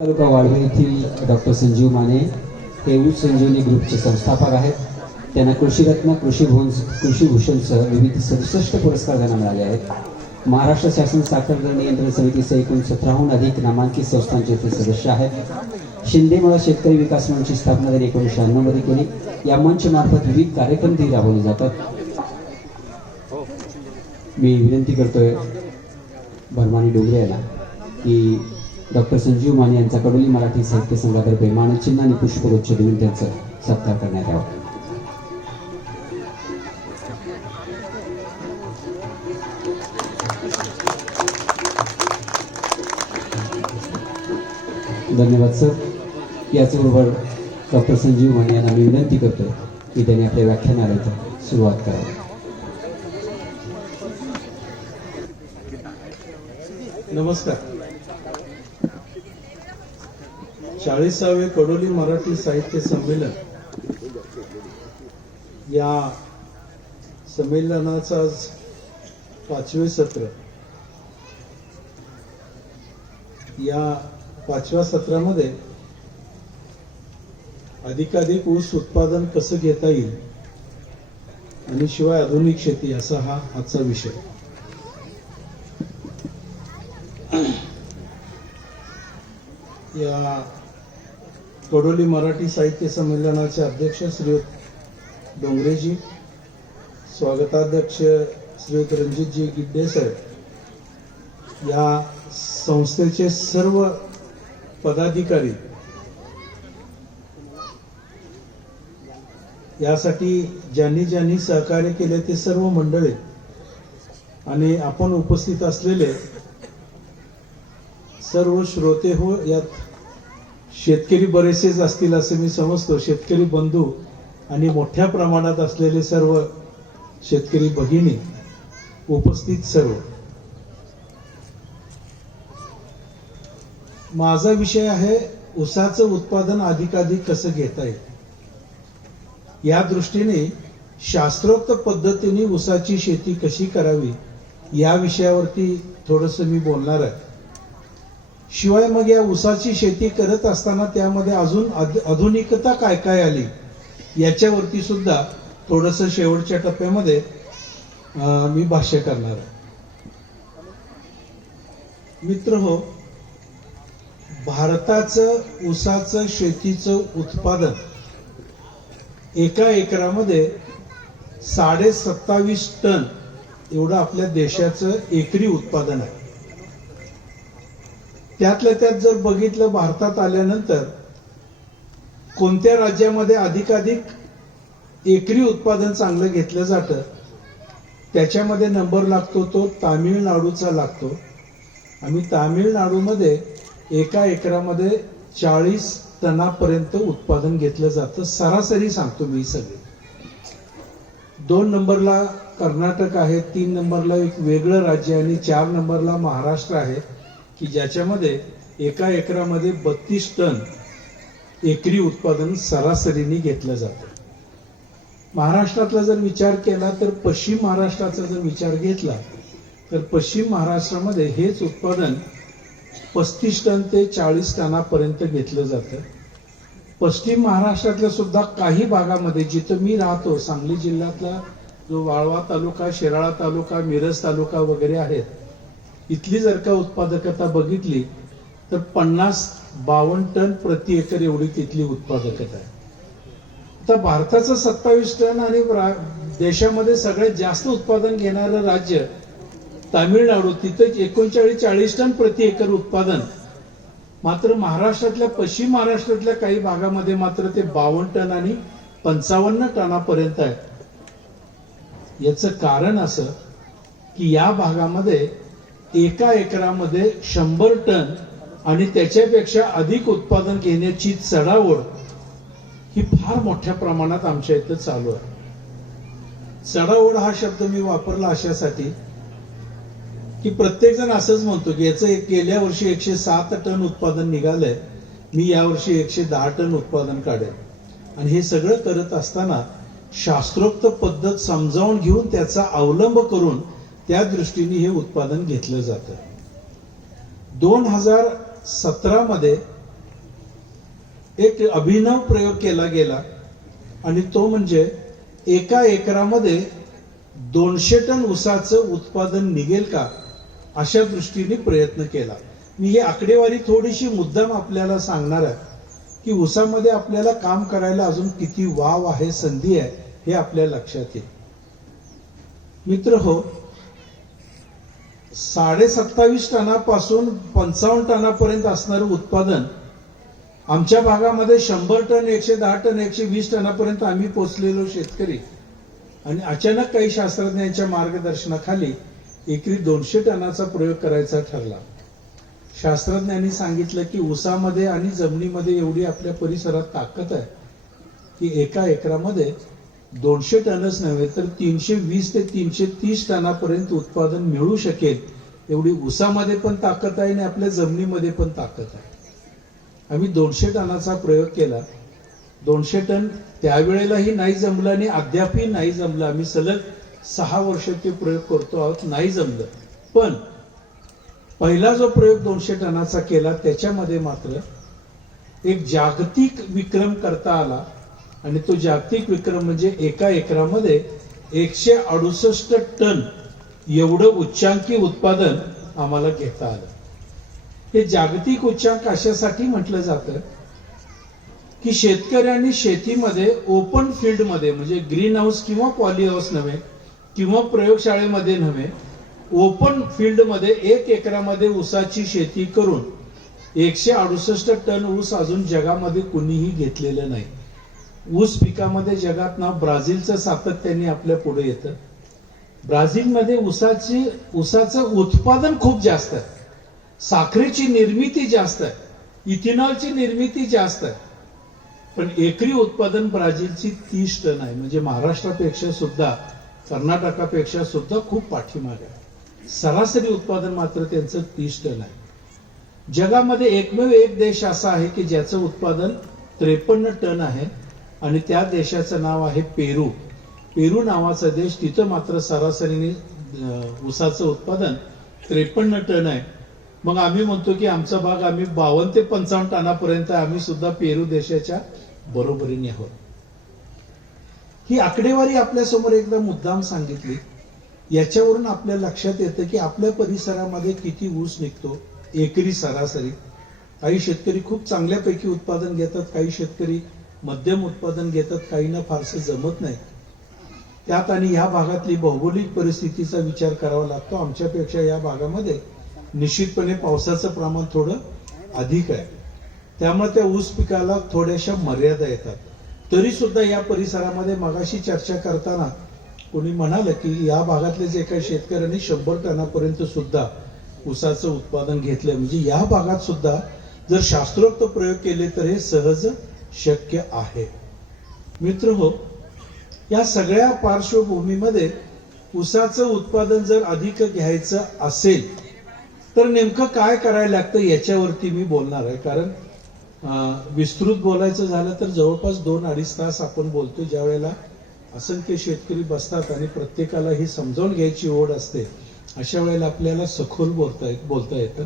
तालुका वाळवे येथील डॉक्टर संजीव माने हे ऊस संजीवनी ग्रुपचे संस्थापक आहेत. त्यांना कृषीरत्न कृषीभूषणसह विविध 67 पुरस्कार त्यांना मिळाले आहेत. महाराष्ट्र शासन साखर दर नियंत्रण समितीचे एकूण 17हून अधिक नामांकित संस्थांचे ते सदस्य आहेत. शिंदेमळा शेतकरी विकास मंचची स्थापना त्यांनी 1996 मध्ये केली. या मंच मार्फत विविध कार्यक्रम ती राबवले जातात. मी विनंती करतोय भरमानी डोंगरे यांना की डॉक्टर संजीव माने यांचा कडोली मराठी साहित्य संघातर्फे मानचिन्ह आणि पुष्पगुच्छ देऊन त्यांचा सत्कार करण्यात यावा. धन्यवाद सर. याचबरोबर डॉक्टर संजीव माने यांना मी विनंती करतोय की त्यांनी आपल्या व्याख्यानाला सुरुवात करावी. नमस्कार. 40वे कडोली मराठी साहित्य संमेलन या संमेलनाचा 5वे सत्र. या 5व्या सत्रामध्ये अधिकाधिक ऊस उत्पादन कसं घेता येईल आणि शिवाय आधुनिक शेती असा हा आजचा विषय. या कडोली मराठी साहित्य संमेलनाचे अध्यक्ष श्री डोंगरेजी, स्वागताध्यक्ष श्री रणजितजी गिड्डे साहेब, या संस्थेचे सर्व पदाधिकारी, यासाठी ज्यांनी ज्यांनी सहकार्य केले ते सर्व मंडळी आणि आपण उपस्थित असलेले सर्व श्रोते हो. यात शेतकरी बरेचसेच असतील असे मी समजतो. शेतकरी बंधू आणि मोठ्या प्रमाणात असलेले सर्व शेतकरी भगिनी, उपस्थित सर्व. माझा विषय आहे ऊसाचं उत्पादन अधिकाधिक कसं घेता येईल. या दृष्टीने शास्त्रोक्त पद्धतीने ऊसाची शेती कशी करावी या विषयावरती थोडंसं मी बोलणार आहे. शिवाय मग या ऊसाची शेती करत असताना त्यामध्ये अजून आधुनिकता काय काय आली याच्यावरती सुद्धा थोडंसं शेवटच्या टप्प्यामध्ये मी भाष्य करणार आहे. मित्र हो, भारताचं ऊसाचं शेतीचं उत्पादन एका एकरामध्ये 27.5 टन एवढं आपल्या देशाचं एकरी उत्पादन आहे. त्यातल्या त्यात जर बघितलं, भारतात आल्यानंतर कोणत्या राज्यामध्ये अधिकाधिक एकरी उत्पादन चांगलं घेतलं जातं त्याच्यामध्ये नंबर लागतो तो तामिळनाडूचा लागतो. आणि तामिळनाडूमध्ये एका एकरामध्ये 40 टनापर्यंत उत्पादन घेतलं जातं. सरासरी सांगतो मी सगळे. 2 नंबरला कर्नाटक आहे, 3 नंबरला एक वेगळं राज्य आणि 4 नंबरला महाराष्ट्र आहे की ज्याच्यामध्ये एका एकरामध्ये 32 टन एकरी उत्पादन सरासरीने घेतलं जातं. महाराष्ट्रातला जर विचार केला तर पश्चिम महाराष्ट्राचा जर विचार घेतला तर पश्चिम महाराष्ट्रामध्ये हेच उत्पादन 35 टन ते 40 टनापर्यंत घेतलं जातं. पश्चिम महाराष्ट्रातल्या सुद्धा काही भागामध्ये, जिथं मी राहतो, सांगली जिल्ह्यातला जो वाळवा तालुका, शिराळा तालुका, मिरज तालुका वगैरे आहेत, इथली जर का उत्पादकता बघितली तर 50-52 टन प्रति एकर एवढी तिथली उत्पादकता आहे. आता भारताचं 27 टन आणि देशामध्ये सगळ्यात जास्त उत्पादन घेणारं राज्य तामिळनाडू, तिथं 39-40 टन प्रति एकर उत्पादन. मात्र महाराष्ट्रातल्या, पश्चिम महाराष्ट्रातल्या काही भागामध्ये मात्र ते 52 टन आणि 55 टनापर्यंत आहे. याचं कारण असं की या भागामध्ये एका एकरामध्ये 100 टन आणि त्याच्यापेक्षा अधिक उत्पादन घेण्याची चढाओढ ही फार मोठ्या प्रमाणात आमच्या इथं चालू आहे. चढाओढ हा शब्द मी वापरला अशासाठी की प्रत्येक जण असंच म्हणतो की याचं गेल्या वर्षी 107 टन उत्पादन निघालंय, मी यावर्षी 110 टन उत्पादन काढेल. आणि हे सगळं करत असताना शास्त्रोक्त पद्धत समजावून घेऊन त्याचा अवलंब करून त्या दृष्टीने हे उत्पादन घेतलं जातं. 2017 मध्ये एक अभिनव प्रयोग केला गेला आणि तो म्हणजे एका एकरामध्ये 200 टन ऊसाचं उत्पादन निघेल का अशा दृष्टीने प्रयत्न केला. मी ही आकडेवारी थोडीशी मुद्दाम आपल्याला सांगणार आहे की ऊसामध्ये आपल्याला काम करायला अजून किती वाव आहे, संधी आहे हे आपल्या लक्षात येईल. मित्र हो, 27.5 टनापासून 55 टनापर्यंत असणारं उत्पादन आमच्या भागामध्ये 100 टन, 110 टन, 120 टनापर्यंत आम्ही पोहोचलेलो शेतकरी आणि अचानक काही शास्त्रज्ञांच्या मार्गदर्शनाखाली एकरी 200 टनाचा प्रयोग करायचा ठरला. शास्त्रज्ञांनी सांगितलं की ऊसामध्ये आणि जमिनीमध्ये एवढी आपल्या परिसरात ताकद आहे की एका एकरामध्ये 200 टनच नव्हे तर 320 ते 330 टनापर्यंत उत्पादन मिळू शकेल. एवढी ऊसामध्ये पण ताकद आहे आणि आपल्या जमिनीमध्ये पण ताकद आहे. आम्ही 200 टनाचा प्रयोग केला. 200 टन त्यावेळेलाही नाही जमलं आणि अद्यापही नाही जमलं. आम्ही सलग 6 वर्ष ते प्रयोग करतो आहोत, नाही जमलं. पण पहिला जो प्रयोग 200 टनाचा केला त्याच्यामध्ये मात्र एक जागतिक विक्रम करता आला आणि तो जागतिक विक्रम म्हणजे एका एकरामध्ये 168 टन एवढं उच्चांकी उत्पादन आम्हाला घेता आलं. हे जागतिक उच्चांक अशासाठी म्हटलं जातं की शेतकऱ्यांनी शेतीमध्ये ओपन फील्डमध्ये म्हणजे ग्रीन हाऊस किंवा पॉली हाऊस नव्हे किंवा प्रयोगशाळेमध्ये नव्हे, ओपन फील्डमध्ये 1 एकरामध्ये ऊसाची शेती करून 168 टन ऊस अजून जगामध्ये कुणीही घेतलेलं नाही. ऊस पिकामध्ये जगात नाव ब्राझीलचं सातत्याने आपल्या पुढे येतं. ब्राझीलमध्ये ऊसाचं उत्पादन खूप जास्त आहे, साखरेची निर्मिती जास्त आहे, इथेनॉलची निर्मिती जास्त आहे. पण एकरी उत्पादन ब्राझीलची 30 टन आहे, म्हणजे महाराष्ट्रापेक्षा सुद्धा कर्नाटकापेक्षा सुद्धा खूप पाठीमागे आहे. सरासरी उत्पादन मात्र त्यांचं 30 टन आहे. जगामध्ये एकमेव एक देश असा आहे की ज्याचं उत्पादन 53 टन आहे आणि त्या देशाचं नाव आहे पेरू. पेरू नावाचा देश, तिथं मात्र सरासरीने ऊसाचं उत्पादन 53 टन आहे. मग आम्ही म्हणतो की आमचा भाग आम्ही 52 ते 55 टनापर्यंत आम्ही सुद्धा पेरू देशाच्या बरोबरीने आहोत. ही आकडेवारी आपल्यासमोर एकदा मुद्दाम सांगितली. याच्यावरून आपल्या लक्षात येतं की आपल्या परिसरामध्ये किती ऊस निघतो एकरी सरासरी. काही शेतकरी खूप चांगल्यापैकी उत्पादन घेतात, काही शेतकरी मध्यम उत्पादन घेतात, काहींना फारसं जमत नाही. त्यात आणि या भागातली भौगोलिक परिस्थितीचा विचार करावा लागतो. आमच्यापेक्षा या भागामध्ये निश्चितपणे पावसाचं प्रमाण थोडं अधिक आहे, त्यामुळे त्या ऊस पिकाला थोड्याशा मर्यादा येतात. तरी सुद्धा या परिसरामध्ये मगाशी चर्चा करताना कोणी म्हणालं की या भागातले जे काही शेतकऱ्यांनी 100 टनापर्यंत सुद्धा ऊसाचं उत्पादन घेतलंय. म्हणजे या भागात सुद्धा जर शास्त्रोक्त प्रयोग केले तर हे सहज शक्य आहे. मित्र हो, या सगळ्या पार्श्वभूमीमध्ये ऊसाचं उत्पादन जर अधिक घ्यायचं असेल तर नेमकं काय करायला लागतं याच्यावरती मी बोलणार आहे. कारण विस्तृत बोलायचं झालं तर जवळपास 2-2.5 तास आपण बोलतो. ज्या वेळेला असंख्य शेतकरी बसतात आणि प्रत्येकाला ही समजावून घ्यायची ओढ असते, अशा वेळेला आपल्याला सखोल बोलता येतं.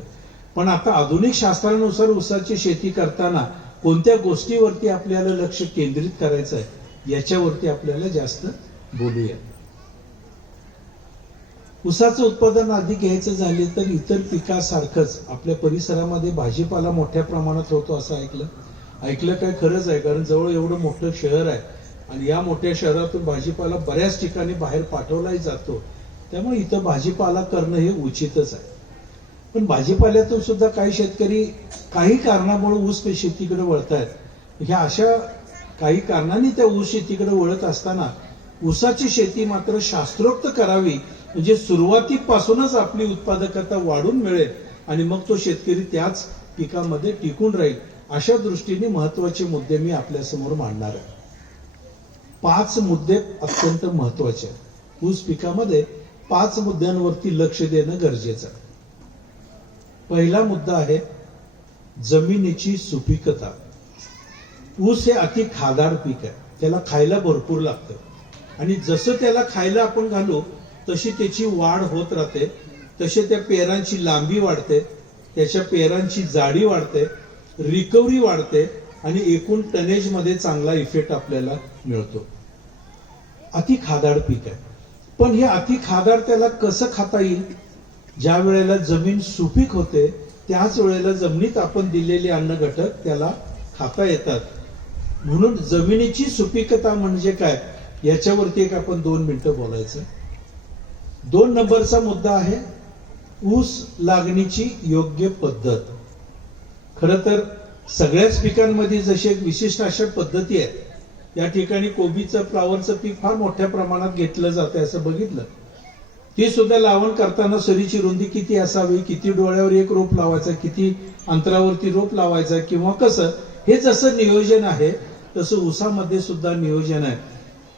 पण आता आधुनिक शास्त्रानुसार ऊसाची शेती करताना कोणत्या गोष्टीवरती आपल्याला लक्ष केंद्रित करायचं आहे याच्यावरती आपल्याला जास्त बोलूया. ऊसाचं उत्पादन अधिक घ्यायचं झाले तर इतर पिकासारखंच आपल्या परिसरामध्ये भाजीपाला मोठ्या प्रमाणात होतो असं ऐकलं काय खरंच आहे. कारण जवळ एवढं मोठं शहर आहे आणि या मोठ्या शहरातून भाजीपाला बऱ्याच ठिकाणी बाहेर पाठवलाही जातो. त्यामुळे इथं भाजीपाला करणं हे उचितच आहे. पण भाजीपाल्यातून सुद्धा काही शेतकरी काही कारणामुळे ऊस शेतीकडे वळतायत. ह्या अशा काही कारणांनी त्या ऊस शेतीकडे वळत असताना ऊसाची शेती मात्र शास्त्रोक्त करावी, म्हणजे सुरुवातीपासूनच आपली उत्पादकता वाढून मिळेल आणि मग तो शेतकरी त्याच पिकामध्ये टिकून राहील. अशा दृष्टीने महत्वाचे मुद्दे मी आपल्यासमोर मांडणार आहे. 5 मुद्दे अत्यंत महत्वाचे आहेत. ऊस पिकामध्ये 5 मुद्द्यांवरती लक्ष देणं गरजेचं आहे. पहिला मुद्दा आहे जमिनीची सुपीकता. ऊस हे अति खादाड पीक आहे, त्याला खायला भरपूर लागतं आणि जसं त्याला खायला आपण घालू तशी त्याची वाढ होत राहते, तसे त्या पेरांची लांबी वाढते, त्याच्या पेरांची जाडी वाढते, रिकव्हरी वाढते आणि एकूण टनेज मध्ये चांगला इफेक्ट आपल्याला मिळतो. अति खादाड पीक आहे, पण हे अति खादाड त्याला कसं खाता येईल? ज्या वेळेला जमीन सुपीक होते त्याच वेळेला जमिनीत आपण दिलेले अन्न घटक त्याला खाता येतात. म्हणून जमिनीची सुपीकता म्हणजे काय याच्यावरती एक आपण 2 मिनिटं बोलायचं. 2 नंबरचा मुद्दा आहे ऊस लागणीची योग्य पद्धत. खर तर सगळ्याच पिकांमध्ये जशी एक विशिष्ट अशा पद्धती आहेत. या ठिकाणी कोबीचं फ्लावरचं पीक फार मोठ्या प्रमाणात घेतलं जाते असं बघितलं. ती सुद्धा लावण करताना सरीची रुंदी किती असावी, किती डोळ्यावर एक रोप लावायचं, किती अंतरावरती रोप लावायचं किंवा कसं, हे जसं नियोजन आहे तसं ऊसामध्ये सुद्धा नियोजन आहे.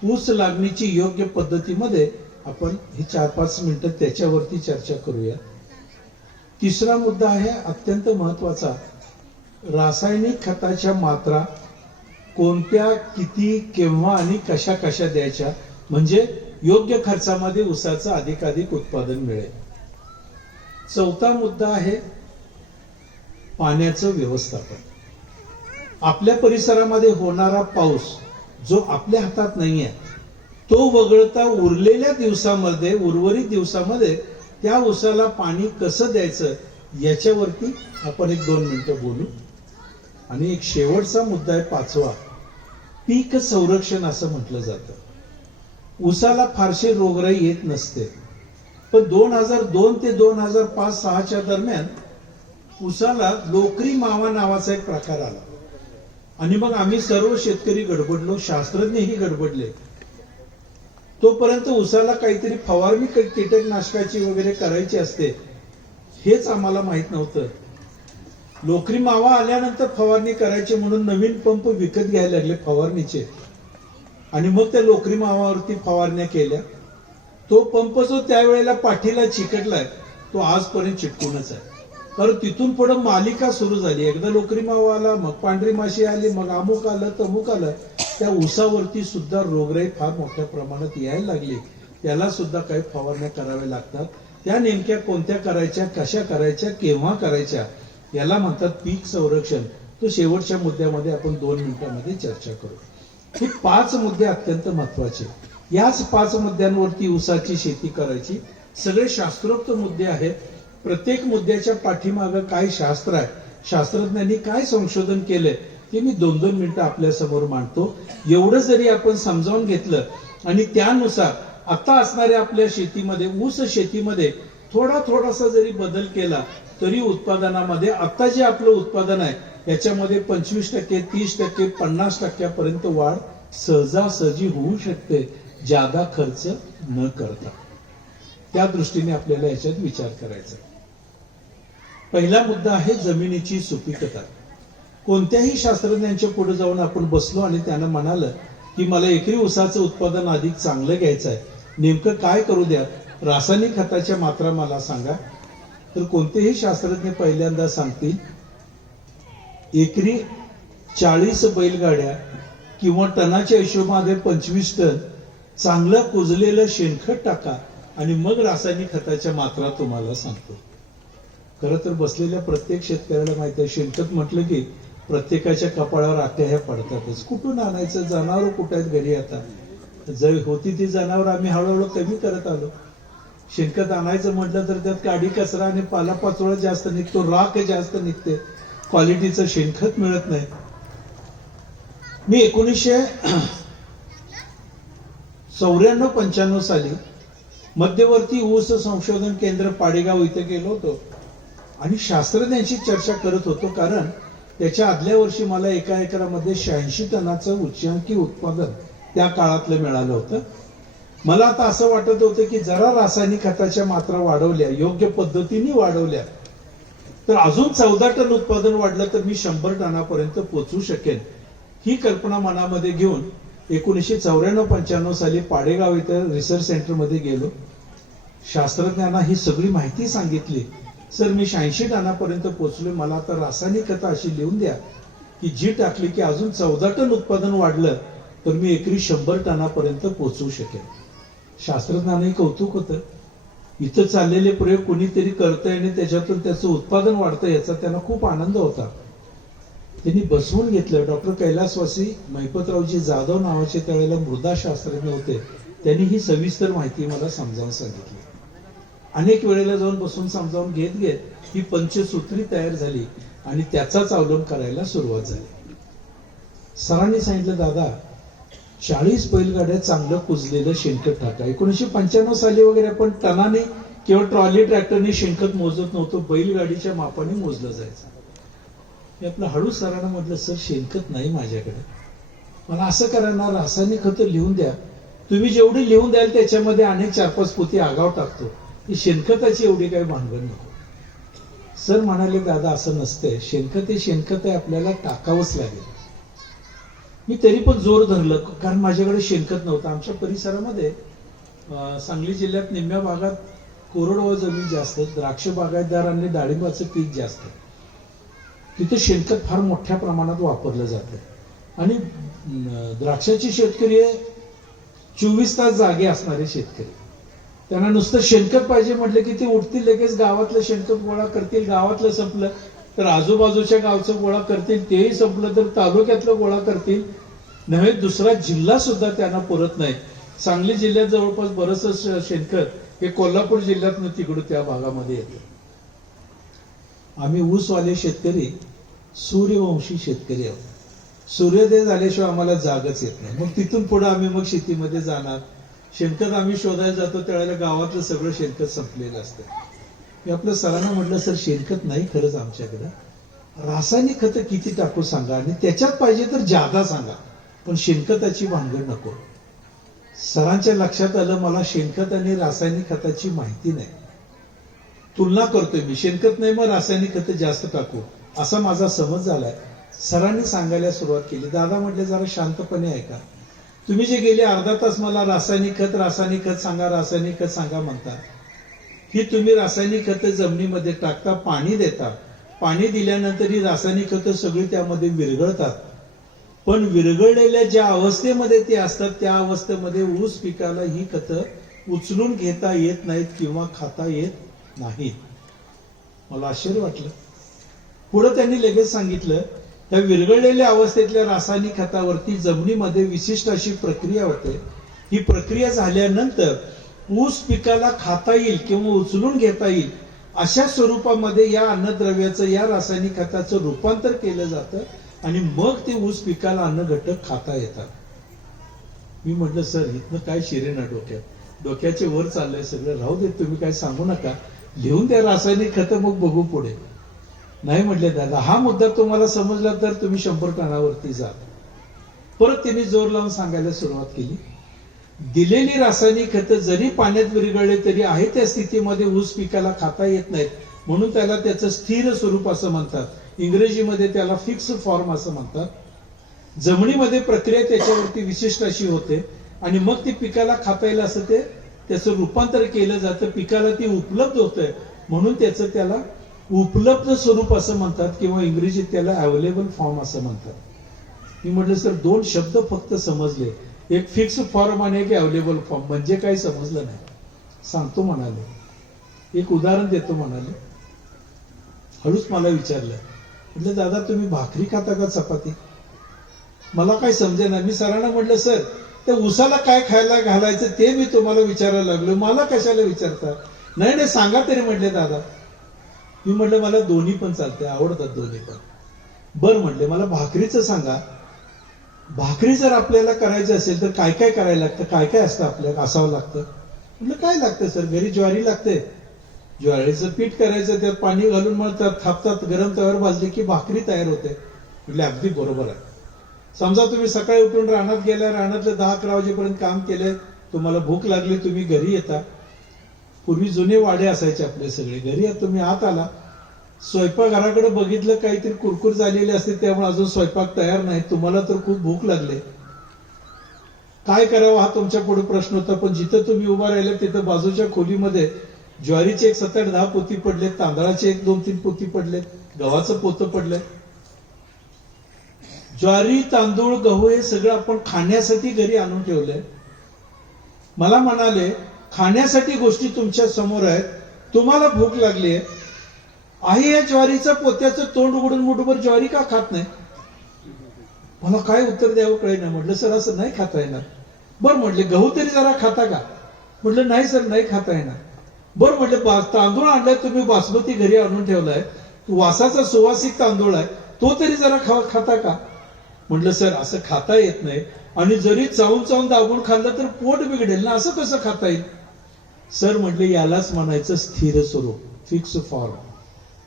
ऊस लागणीची योग्य पद्धतीमध्ये आपण ही 4-5 मिनिटं त्याच्यावरती चर्चा करूया. तिसरा मुद्दा आहे अत्यंत महत्वाचा, रासायनिक खताच्या मात्रा कोणत्या, किती, केव्हा आणि कशा कशा द्यायच्या म्हणजे योग्य खर्चामध्ये ऊसाचं अधिकाधिक उत्पादन मिळेल. चौथा मुद्दा आहे पाण्याचं व्यवस्थापन. आपल्या परिसरामध्ये होणारा पाऊस जो आपल्या हातात नाहीये तो वगळता उरलेल्या दिवसामध्ये, उर्वरित दिवसामध्ये त्या ऊसाला पाणी कसं द्यायचं याच्यावरती आपण एक 2 मिनिटं बोलू. आणि एक शेवटचा मुद्दा आहे 5वा, पीक संरक्षण असं म्हटलं जातं. ऊसाला फारशी रोगराई येत नसते, पण 2002 ते 2005-06च्या दरम्यान ऊसाला लोकरी मावा नावाचा एक प्रकार आला आणि मग आम्ही सर्व शेतकरी गडबडलो, शास्त्रज्ञही गडबडले. तोपर्यंत ऊसाला काहीतरी फवारणी कीटकनाशकाची वगैरे करायची असते हेच आम्हाला माहित नव्हतं. लोकरी मावा आल्यानंतर फवारणी करायची म्हणून नवीन पंप विकत घ्यायला लागले फवारणीचे आणि मग त्या लोकरी मावावरती फवारण्या केल्या. तो पंप जो त्यावेळेला पाठीला चिकटलाय तो आजपर्यंत चिटकूनच आहे. कारण तिथून पुढे मालिका सुरू झाली. एकदा लोकरी मावा आला, मग पांढरी माशी आली, मग अमुक आलं, तमुक आलं. त्या ऊसावरती सुद्धा रोगराई फार मोठ्या प्रमाणात यायला लागली. त्याला सुद्धा काही फवारण्या कराव्या लागतात. त्या नेमक्या कोणत्या करायच्या, कशा करायच्या, केव्हा करायच्या याला म्हणतात पीक संरक्षण. तो शेवटच्या मुद्द्यामध्ये आपण 2 मिनिटांमध्ये चर्चा करू. हे 5 मुद्दे अत्यंत महत्वाचे. याच 5 मुद्द्यांवरती ऊसाची शेती करायची. सगळे शास्त्रोक्त मुद्दे आहेत. प्रत्येक मुद्द्याच्या पाठीमागं काय शास्त्र आहे, शास्त्रज्ञांनी काय संशोधन केलंय ते मी 2-2 मिनिटं आपल्या समोर मांडतो. एवढं जरी आपण समजावून घेतलं आणि त्यानुसार आता असणाऱ्या आपल्या शेतीमध्ये, ऊस शेतीमध्ये थोडासा जरी बदल केला तरी उत्पादनामध्ये आता जे आपलं उत्पादन आहे याच्यामध्ये 25%, 30%, 50% वाढ सहजासहजी होऊ शकते, जादा खर्च न करता. त्या दृष्टीने आपल्याला याच्यात विचार करायचा. पहिला मुद्दा आहे जमिनीची सुपीकता. कोणत्याही शास्त्रज्ञांच्या पुढे जाऊन आपण बसलो आणि त्यांना म्हणालं की मला एकरी ऊसाचं उत्पादन अधिक चांगलं घ्यायचं आहे, नेमकं काय करू द्या, रासायनिक खताच्या मात्रा मला सांगा, तर कोणतेही शास्त्रज्ञ पहिल्यांदा सांगतील एकरी 40 बैलगाड्या किंवा टनाच्या हिशोबामध्ये 25 टन चांगलं कुजलेलं शेणखत टाका आणि मग रासायनिक खताच्या मात्रा तुम्हाला सांगतो. खरं तर बसलेल्या प्रत्येक शेतकऱ्याला माहिती आहे शेणखत म्हटलं की प्रत्येकाच्या कपाळावर आट्या ह्या पडतातच. कुठून आणायचं, जनावर कुठे आहेत घरी आता, जर होती ती जनावर आम्ही हळूहळू कमी करत आलो. शेणखत आणायचं म्हटलं तर त्यात काडी कचरा आणि पालापाचोळा जास्त निघतो, राख जास्त निघते, क्वालिटीचं शेणखत मिळत नाही. मी 1994-95 साली मध्यवर्ती ऊस संशोधन केंद्र पाडेगाव इथे गेलो होतो आणि शास्त्रज्ञांशी चर्चा करत होतो. कारण त्याच्या आदल्या वर्षी मला एका एकरामध्ये 86 टनाचं उच्चांकी उत्पादन त्या काळातलं मिळालं होतं. मला आता असं वाटत होतं की जरा रासायनिक खताच्या मात्रा वाढवल्या, योग्य पद्धतीने वाढवल्या तर अजून 14 टन उत्पादन वाढलं तर मी 100 टनापर्यंत पोहोचू शकेन. ही कल्पना मनामध्ये घेऊन 1994-95 साली पाडेगाव इथं रिसर्च सेंटरमध्ये गेलो. शास्त्रज्ञांना ही सगळी माहिती सांगितली. सर मी 86 टनापर्यंत पोहोचलोय, मला आता रासायनिक खतं अशी लिहून द्या की जी टाकली की अजून 14 टन उत्पादन वाढलं तर मी एकरी 100 टनापर्यंत पोहोचू शकेन. शास्त्रज्ञांनाही कौतुक होतं, इथं चाललेले प्रयोग कोणीतरी करतंय आणि त्याच्यातून त्याचं उत्पादन वाढतं याचा त्यांना खूप आनंद होता. त्यांनी बसवून घेतलं. डॉक्टर कैलासवासी महिपतरावजी जाधव नावाचे त्यावेळेला मृदाशास्त्रज्ञ होते. त्यांनी ही सविस्तर माहिती मला समजावून सांगितली. अनेक वेळेला जाऊन बसून समजावून घेत घेत ही पंचसूत्री तयार झाली आणि त्याचाच अवलंब करायला सुरुवात झाली. सरांनी सांगितलं, दादा 40 बैलगाड्या चांगलं कुजलेलं शेणखत टाका. 1995 साली वगैरे आपण टनाने किंवा ट्रॉली ट्रॅक्टरने शेणखत मोजत नव्हतो, बैलगाडीच्या मापाने मोजलं जायचं. मी आपलं हळू सरांना म्हटलं, सर शेणखत नाही माझ्याकडे, मला असं करा ना, रासायनिक खतं लिहून द्या. तुम्ही जेवढी लिहून द्याल त्याच्यामध्ये अनेक 4-5 पोती आगाव टाकतो. ही शेणखताची एवढी काही भानगड नको. सर म्हणाले, दादा असं नसतंय, शेणखत हे शेणखत आहे, आपल्याला टाकावंच लागेल. मी तरी पण जोर धरलं, कारण माझ्याकडे शेणखत नव्हतं. आमच्या परिसरामध्ये सांगली जिल्ह्यात निम्म्या भागात कोरडवाहू जमीन जास्त, द्राक्ष बागायतदार आणि डाळिंबाचं पीक जास्त. तिथे शेणखत फार मोठ्या प्रमाणात वापरलं जातं आणि द्राक्षाचे शेतकरी 24 तास जागे असणारे शेतकरी. त्यांना नुसतं शेणखत पाहिजे म्हटलं की ते उठतील, लगेच गावातलं शेणखत गोळा करतील. गावातलं संपलं तर आजूबाजूच्या गावचं गोळा करतील, तेही संपलं तर तालुक्यातलं गोळा करतील. नव्हे दुसरा जिल्हा सुद्धा त्यांना पुरत नाही. सांगली जिल्ह्यात जवळपास बरंचसं शेणखत हे कोल्हापूर जिल्ह्यातनं तिकडून त्या भागामध्ये येतं. आम्ही ऊसवाले शेतकरी सूर्यवंशी शेतकरी आहोत. सूर्योदय झाल्याशिवाय आम्हाला जागच येत नाही. मग तिथून पुढे आम्ही मग शेतीमध्ये जाणार. शेणखत आम्ही शोधायला जातो त्यावेळेला गावातलं सगळं शेणखत संपलेलं असतं. मी आपल्या सरांना म्हटलं, सर शेणखत नाही खरंच आमच्याकडे, रासायनिक खतं किती टाकू सांगा आणि त्याच्यात पाहिजे तर जादा सांगा, पण शेणखताची भानगड नको. सरांच्या लक्षात आलं, मला शेणखत आणि रासायनिक खताची माहिती नाही. तुलना करतोय मी, शेणखत नाही मग रासायनिक खतं जास्त टाकू, असा माझा समज झालाय. सरांनी सांगायला सुरुवात केली. दादा म्हटले, जरा शांतपणे ऐका. तुम्ही जे गेले अर्धा तास मला रासायनिक खत सांगा म्हणता, ही तुम्ही रासायनिक खतं जमिनीमध्ये टाकता, पाणी देता. पाणी दिल्यानंतर ही रासायनिक खतं सगळी त्यामध्ये विरघळतात. पण विरघळलेल्या ज्या अवस्थेमध्ये ते असतात त्या अवस्थेमध्ये ऊस पिकाला ही खतं उचलून घेता येत नाहीत किंवा खाता येत नाहीत. मला आश्चर्य वाटलं. पुढे त्यांनी लगेच सांगितलं, त्या विरघळलेल्या अवस्थेतल्या रासायनिक खतावरती जमिनीमध्ये विशिष्ट अशी प्रक्रिया होते. ही प्रक्रिया झाल्यानंतर ऊस पिकाला खाता येईल किंवा उचलून घेता येईल अशा स्वरूपामध्ये या अन्नद्रव्याचं, या रासायनिक खताचं रूपांतर केलं जातं आणि मग ते ऊस पिकाला अन्नघटक खाता येतात. मी म्हटलं, सर इथनं काय शिरेना डोक्याचे वर चाललंय सगळं, राहू देत, तुम्ही काय सांगू नका, लिहून द्या रासायनिक खतं, मग बघू पुढे. नाही म्हटले, दादा हा मुद्दा तुम्हाला समजला तर तुम्ही 100 टनावरती जा. परत त्यांनी जोर लावून सांगायला सुरुवात केली, दिलेली रासायनिक खतं जरी पाण्यात विरघळले तरी आहे त्या स्थितीमध्ये ऊस पिकाला खाता येत नाहीत, म्हणून त्याला त्याचं स्थिर स्वरूप असं म्हणतात. इंग्रजीमध्ये त्याला फिक्स फॉर्म असं म्हणतात. जमिनीमध्ये प्रक्रिया त्याच्यावरती विशिष्ट अशी होते आणि मग ती पिकाला खाता येईल असं त्याचं रूपांतर केलं जातं. पिकाला ती उपलब्ध होतंय म्हणून त्याला उपलब्ध स्वरूप असं म्हणतात किंवा इंग्रजीत त्याला अवेलेबल फॉर्म असं म्हणतात. मी म्हटलं, सर 2 शब्द फक्त समजले, एक फिक्स फॉर्म आणि एक अवेलेबल फॉर्म, म्हणजे काही समजलं नाही. सांगतो म्हणाले, एक उदाहरण देतो म्हणाले. हळूच मला विचारलं, म्हटलं दादा तुम्ही भाकरी खाता का चपाती? मला काय समजेना. मी सरांना म्हटलं, सर त्या उसाला काय खायला घालायचं ते मी तुम्हाला विचारायला लागलो, मला कशाला विचारता? नाही सांगा तरी म्हटले दादा. मी म्हटलं, मला दोन्ही पण चालते, आवडतात दोन्ही पण. बरं म्हटले, मला भाकरीचं सांगा. भाकरी जर आपल्याला करायची असेल तर काय काय करायला लागतं, काय काय असतं आपल्याला असावं लागतं? म्हटलं, काय लागतं सर? घरी ज्वारी लागते, ज्वारीचं पीठ करायचं, त्यात पाणी घालून मळतात, थापतात, गरम तव्यावर भाजली की भाकरी तयार होते. म्हटले, अगदी बरोबर आहे. समजा तुम्ही सकाळी उठून रानात गेल्या, रानातलं 10-11 वाजेपर्यंत काम केलंय, तुम्हाला भूक लागली, तुम्ही घरी येता. पूर्वी जुने वाडे असायचे आपले सगळे, घरी तुम्ही आत आला, स्वयंपाकघराकडे बघितलं, काहीतरी कुरकुर झालेली असते, त्यामुळे अजून स्वयंपाक तयार नाही, तुम्हाला तर खूप भूक लागले. काय करावं हा तुमच्या पुढे प्रश्न होता. पण जिथं तुम्ही उभा राहिले तिथं बाजूच्या खोलीमध्ये ज्वारीचे 1 7-8-10 पोती पडले, तांदळाचे 1-2-3 पोती पडले, गव्हाचं पोतं पडलंय. ज्वारी, तांदूळ, गहू हे सगळं आपण खाण्यासाठी घरी आणून ठेवलंय. मला म्हणाले, खाण्यासाठी गोष्टी तुमच्या समोर आहेत, तुम्हाला भूक लागली आहे, या ज्वारीचं पोत्याचं तोंड उघडून मुठभर ज्वारी का खात नाही? मला काय उत्तर द्यावं कळेना. म्हटलं सर असं नाही खाता येणार. बरं म्हटले गहू तरी जरा खाता का? म्हटलं नाही सर नाही खाता येणार. बरं म्हटलं तांदूळ आणलाय तुम्ही बासमती घरी आणून ठेवलाय, वासाचा सुवासिक तांदूळ आहे, तो तरी जरा खाता का? म्हटलं सर असं खाता येत नाही, आणि जरी चावून चावून दाबून खाल्लं तर पोट बिघडेल ना, असं कसं खाता येईल? सर म्हटले यालाच म्हणायचं स्थिर स्वरूप, फिक्स फॉर्म.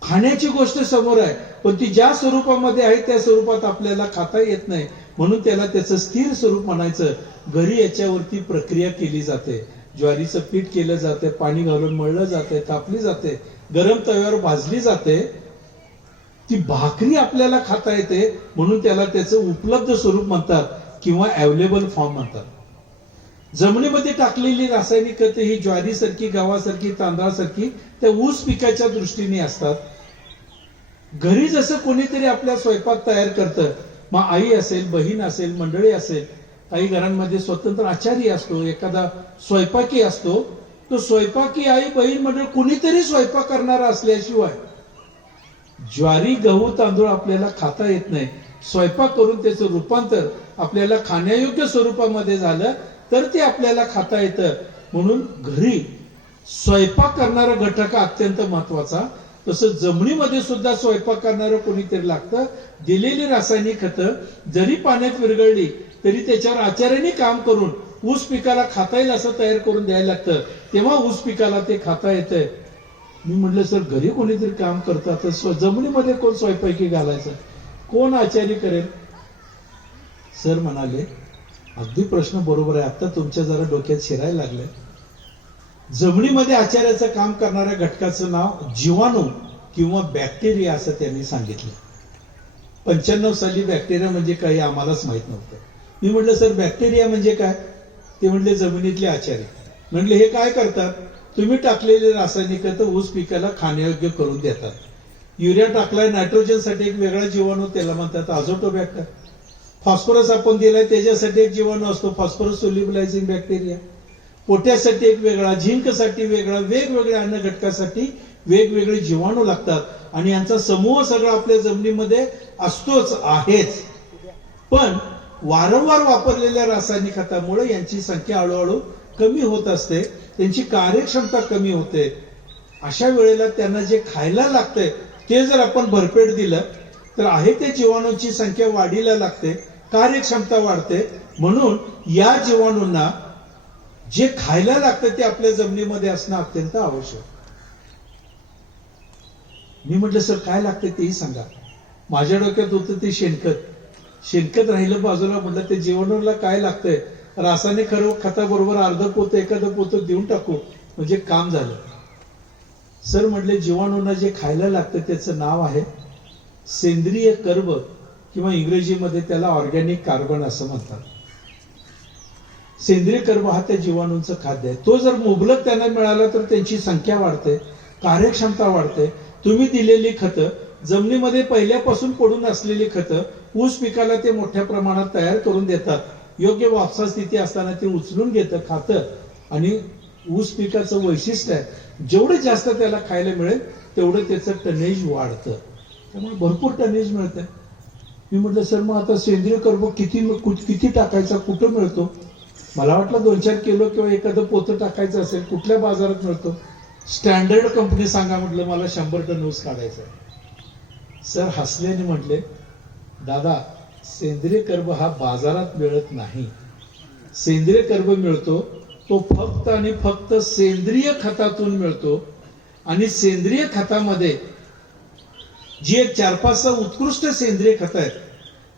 खाण्याची गोष्ट समोर आहे, पण ती ज्या स्वरूपामध्ये आहे त्या स्वरूपात आपल्याला खाता येत नाही, म्हणून त्याला त्याचं स्थिर स्वरूप म्हणायचं. घरी याच्यावरती प्रक्रिया केली जाते. ज्वारीचं पीठ केलं जाते, पाणी घालून मळलं जाते, तापली जाते, गरम तव्यावर भाजली जाते, ती भाकरी आपल्याला खाता येते, म्हणून त्याला त्याचं उपलब्ध स्वरूप म्हणतात किंवा अवेलेबल फॉर्म म्हणतात. जमिनीमध्ये टाकलेली रासायनिक खते ही ज्वारीसारखी, गव्हासारखी, तांदळासारखी त्या ऊस पिकाच्या दृष्टीने असतात. घरी जसं कोणीतरी आपल्या स्वयंपाक तयार करतं, मग आई असेल, बहीण असेल, मंडळी असेल, काही घरांमध्ये स्वतंत्र आचारी असतो, एखादा स्वयंपाकी असतो, तो स्वयंपाकी आई, बहीण, मंडळ कुणीतरी स्वयंपाक करणारा असल्याशिवाय ज्वारी, गहू, तांदूळ आपल्याला खाता येत नाही. स्वयंपाक करून त्याचं रूपांतर आपल्याला खाण्यायोग्य स्वरूपामध्ये झालं तर ते आपल्याला खाता येतं. म्हणून घरी स्वयंपाक करणारा घटक अत्यंत महत्वाचा. तसं जमिनीमध्ये सुद्धा स्वयंपाक करणारं कोणीतरी लागतं. दिलेली रासायनिक खतं जरी पाण्यात विरघळली तरी त्याच्यावर आचार्याने काम करून ऊस पिकाला खाता येईल असं तयार करून द्यायला लागतं, तेव्हा ऊस पिकाला ते खाता येतंय. मी म्हटलं सर घरी कोणीतरी काम करतात तर जमिनीमध्ये कोण स्वयंपाकी घालायचं, कोण आचारी करेल? सर म्हणाले अगदी प्रश्न बरोबर आहे, आता तुमच्या जरा डोक्यात शिरायला लागले. जमिनीमध्ये आचार्याचं काम करणाऱ्या घटकाचं नाव जीवाणू किंवा बॅक्टेरिया असं त्यांनी सांगितलं. 95 साली बॅक्टेरिया म्हणजे काही आम्हालाच माहित नव्हतं. मी म्हटलं सर बॅक्टेरिया म्हणजे काय? ते म्हटले जमिनीतले आचार्य. म्हटले हे काय करतात? तुम्ही टाकलेले रासायनिक खत ऊस पिकाला खाण्यायोग्य करून देतात. युरिया टाकलाय, नायट्रोजन साठी एक वेगळा जीवाणू त्याला म्हणतात अझोटोबॅक्टर. फॉस्फरस आपण दिलाय त्याच्यासाठी एक जीवाणू असतो फॉस्फरस सोल्युबलायझिंग बॅक्टेरिया. पोटॅशसाठी एक वेगळा, झिंक साठी वेगळा, वेगवेगळ्या अन्न घटकासाठी वेगवेगळे जीवाणू लागतात, आणि यांचा समूह सगळा आपल्या जमिनीमध्ये असतोच आहेच. पण वारंवार वापरलेल्या रासायनिक खतामुळे यांची संख्या हळूहळू कमी होत असते, त्यांची कार्यक्षमता कमी होते. अशा वेळेला त्यांना जे खायला लागतंय ते जर आपण भरपेट दिलं तर आहे त्या जीवाणूंची संख्या वाढीला लागते, कार्यक्षमता वाढते. म्हणून या जीवाणूंना जे खायला लागतं ते आपल्या जमिनीमध्ये असणं अत्यंत आवश्यक. मी म्हटलं सर काय लागतं तेही सांगा. माझ्या डोक्यात होतं ते शेणखत. शेणखत राहिलं बाजूला. म्हटलं ते जीवाणूला काय लागतंय, रासायनिक खताबरोबर अर्ध पोतं एखादं पोतं देऊन टाकू म्हणजे काम झालं. सर म्हटले जीवाणूंना जे खायला लागतं त्याचं नाव आहे सेंद्रिय कर्ब, किंवा इंग्रजीमध्ये त्याला ऑर्गॅनिक कार्बन असं म्हणतात. सेंद्रिय कर्ब हा त्या जीवाणूंचं खाद्य आहे. तो जर मुबलक त्यांना मिळाला तर त्यांची संख्या वाढते, कार्यक्षमता वाढते. तुम्ही दिलेली खतं, जमिनीमध्ये पहिल्यापासून पडून असलेली खतं ऊस पिकाला ते मोठ्या प्रमाणात तयार करून देतात. योग्य वापसा स्थिती असताना ते उचलून घेतं, खातं. आणि ऊस पिकाचं वैशिष्ट्य आहे जेवढं जास्त त्याला खायला मिळेल तेवढं त्याचं टनेज वाढतं, त्यामुळे भरपूर टनेज मिळतं. मी म्हटलं सर मग आता सेंद्रिय कर्ब किती टाकायचा, कुठं मिळतो? मला वाटलं 2-4 किलो किंवा एखादं पोतं टाकायचं असेल. कुठल्या बाजारात मिळतो? स्टँडर्ड कंपनी सांगा. म्हटलं मला 100 टन ऊस काढायचा आहे. सर हसल्याने म्हटले दादा सेंद्रिय कर्ब हा बाजारात मिळत नाही. सेंद्रिय कर्ब मिळतो तो फक्त आणि फक्त सेंद्रिय खतातून मिळतो. आणि सेंद्रिय खतामध्ये जी एक 4-5 उत्कृष्ट सेंद्रिय खत आहेत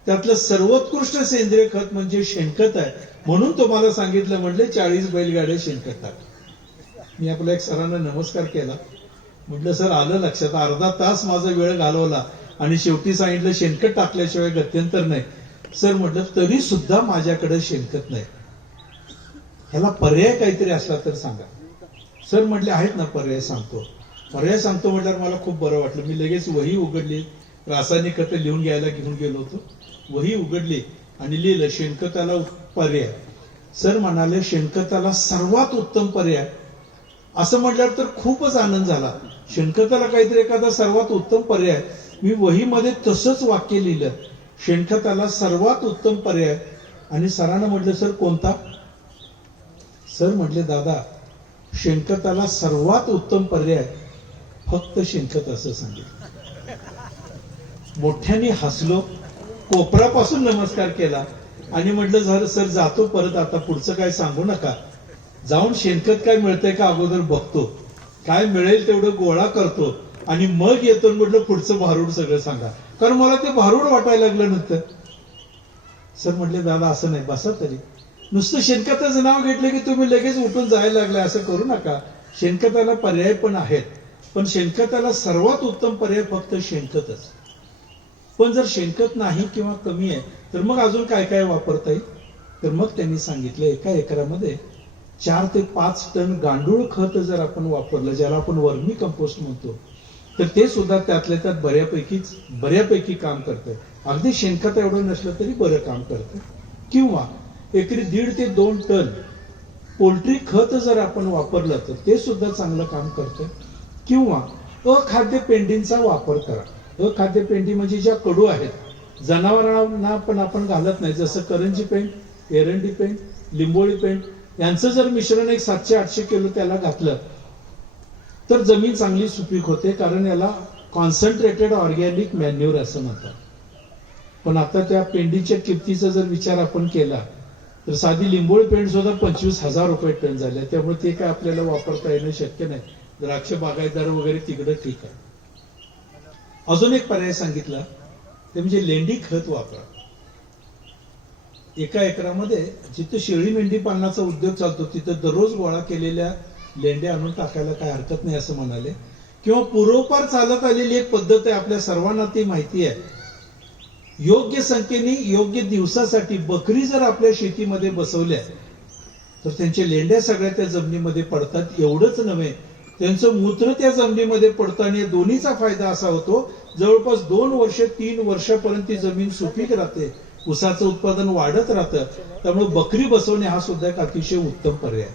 त्यातलं सर्वोत्कृष्ट सेंद्रिय खत म्हणजे शेणखत आहे. म्हणून तुम्हाला सांगितलं म्हटले 40 बैलगाड्या शेणखत टाक. मी आपल्या एक सरांना नमस्कार केला. म्हटलं सर आलं लक्षात. अर्धा तास माझा वेळ घालवला आणि शेवटी सांगितलं शेणखत टाकल्याशिवाय गत्यंतर नाही. सर म्हटलं तरी सुद्धा माझ्याकडे शेणखत नाही, ह्याला पर्याय काहीतरी असला तर सांगा. सर म्हटले आहेत ना पर्याय सांगतो. पर्याय सांगतो म्हटल्यावर मला खूप बरं वाटलं. मी लगेच वही उघडली, रासायनिक खतं लिहून घ्यायला घेऊन गेलो होतो. वही उघडली आणि लिहिलं शेणखताला पर्याय. सर म्हणाले शेणखताला सर्वात उत्तम पर्याय. असं म्हटल्यावर तर खूपच आनंद झाला. शेणखताला काहीतरी एखादा सर्वात उत्तम पर्याय. मी वहीमध्ये तसंच वाक्य लिहिलं शेणखताला सर्वात उत्तम पर्याय. आणि सरांना म्हटलं सर कोणता? सर म्हटले दादा शेणखताला सर्वात उत्तम पर्याय फक्त शेणखत असं सांगितलं. मोठ्याने हसलो, कोपरापासून नमस्कार केला आणि म्हटलं झालं सर जातो परत, आता पुढचं काय सांगू नका, जाऊन शेणखत काय मिळतंय का अगोदर बघतो, काय मिळेल तेवढं गोळा करतो आणि मग येतो. म्हटलं पुढचं भारूड सगळं सांगा, कारण मला ते भारूड वाटायला लागलं नंतर. सर म्हटले दादा असं नाही, बसा तरी, नुसतं शेणखताचं नाव घेतलं की तुम्ही लगेच उठून जायला लागले, असं करू नका. शेणखताला पर्याय पण आहेत, पण शेणखताला सर्वात उत्तम पर्याय फक्त शेणखतच. पण जर शेणखत नाही किंवा कमी आहे तर मग अजून काय काय वापरता येईल? तर मग त्यांनी सांगितलं एका एकरामध्ये 4 ते 5 टन गांडूळ खत जर आपण वापरलं, ज्याला आपण वर्मी कंपोस्ट म्हणतो, तर ते सुद्धा त्यातल्या त्यात बऱ्यापैकी काम करतंय. अगदी शेणखत एवढं नसलं तरी बरं काम करतं. किंवा एकरी 1.5 ते 2 टन पोल्ट्री खत जर आपण वापरलं तर ते सुद्धा चांगलं काम करतं. किंवा अखाद्य पेंडींचा वापर करा. अखाद्य पेंडी म्हणजे ज्या कडू आहेत, जनावरांना पण आपण घालत नाही, जसं करंजी पेंड, एरंडी पेंड, लिंबोळी पेंड यांचं जर मिश्रण एक 700-800 किलो त्याला घातलं तर जमीन चांगली सुपीक होते, कारण याला कॉन्सन्ट्रेटेड ऑर्गॅनिक मॅन्युअर असं म्हणतात. पण आता त्या पेंडीच्या किमतीचा जर विचार आपण केला तर साधी लिंबोळी पेंड सुद्धा 25,000 रुपये टन झाले. त्यामुळे ते काय आपल्याला वापरता येणं शक्य नाही. द्राक्ष बागायतदार वगैरे तिकडं ठीक आहे. अजून एक पर्याय सांगितला ते म्हणजे लेंडी खत वापरा. एका एकरामध्ये जिथं शेळी मेंढी पालनाचा उद्योग चालतो तिथं दररोज गोळा केलेल्या लेंड्या आणून टाकायला काय हरकत नाही असं म्हणाले. किंवा पूर्वपार चालत आलेली एक पद्धत आहे, आपल्या सर्वांना ती माहिती आहे. योग्य संख्येने योग्य दिवसासाठी बकरी जर आपल्या शेतीमध्ये बसवल्या तर त्यांच्या लेंड्या सगळ्या त्या जमिनीमध्ये पडतात. एवढंच नव्हे, त्यांचं मूत्र त्या जमिनीमध्ये पडतं आणि दोन्हीचा फायदा असा होतो, जवळपास 2 वर्ष 3 वर्षापर्यंत ती जमीन सुपीक राहते, ऊसाचं उत्पादन वाढत राहतं. त्यामुळे बकरी बसवणे हा सुद्धा एक अतिशय उत्तम पर्याय.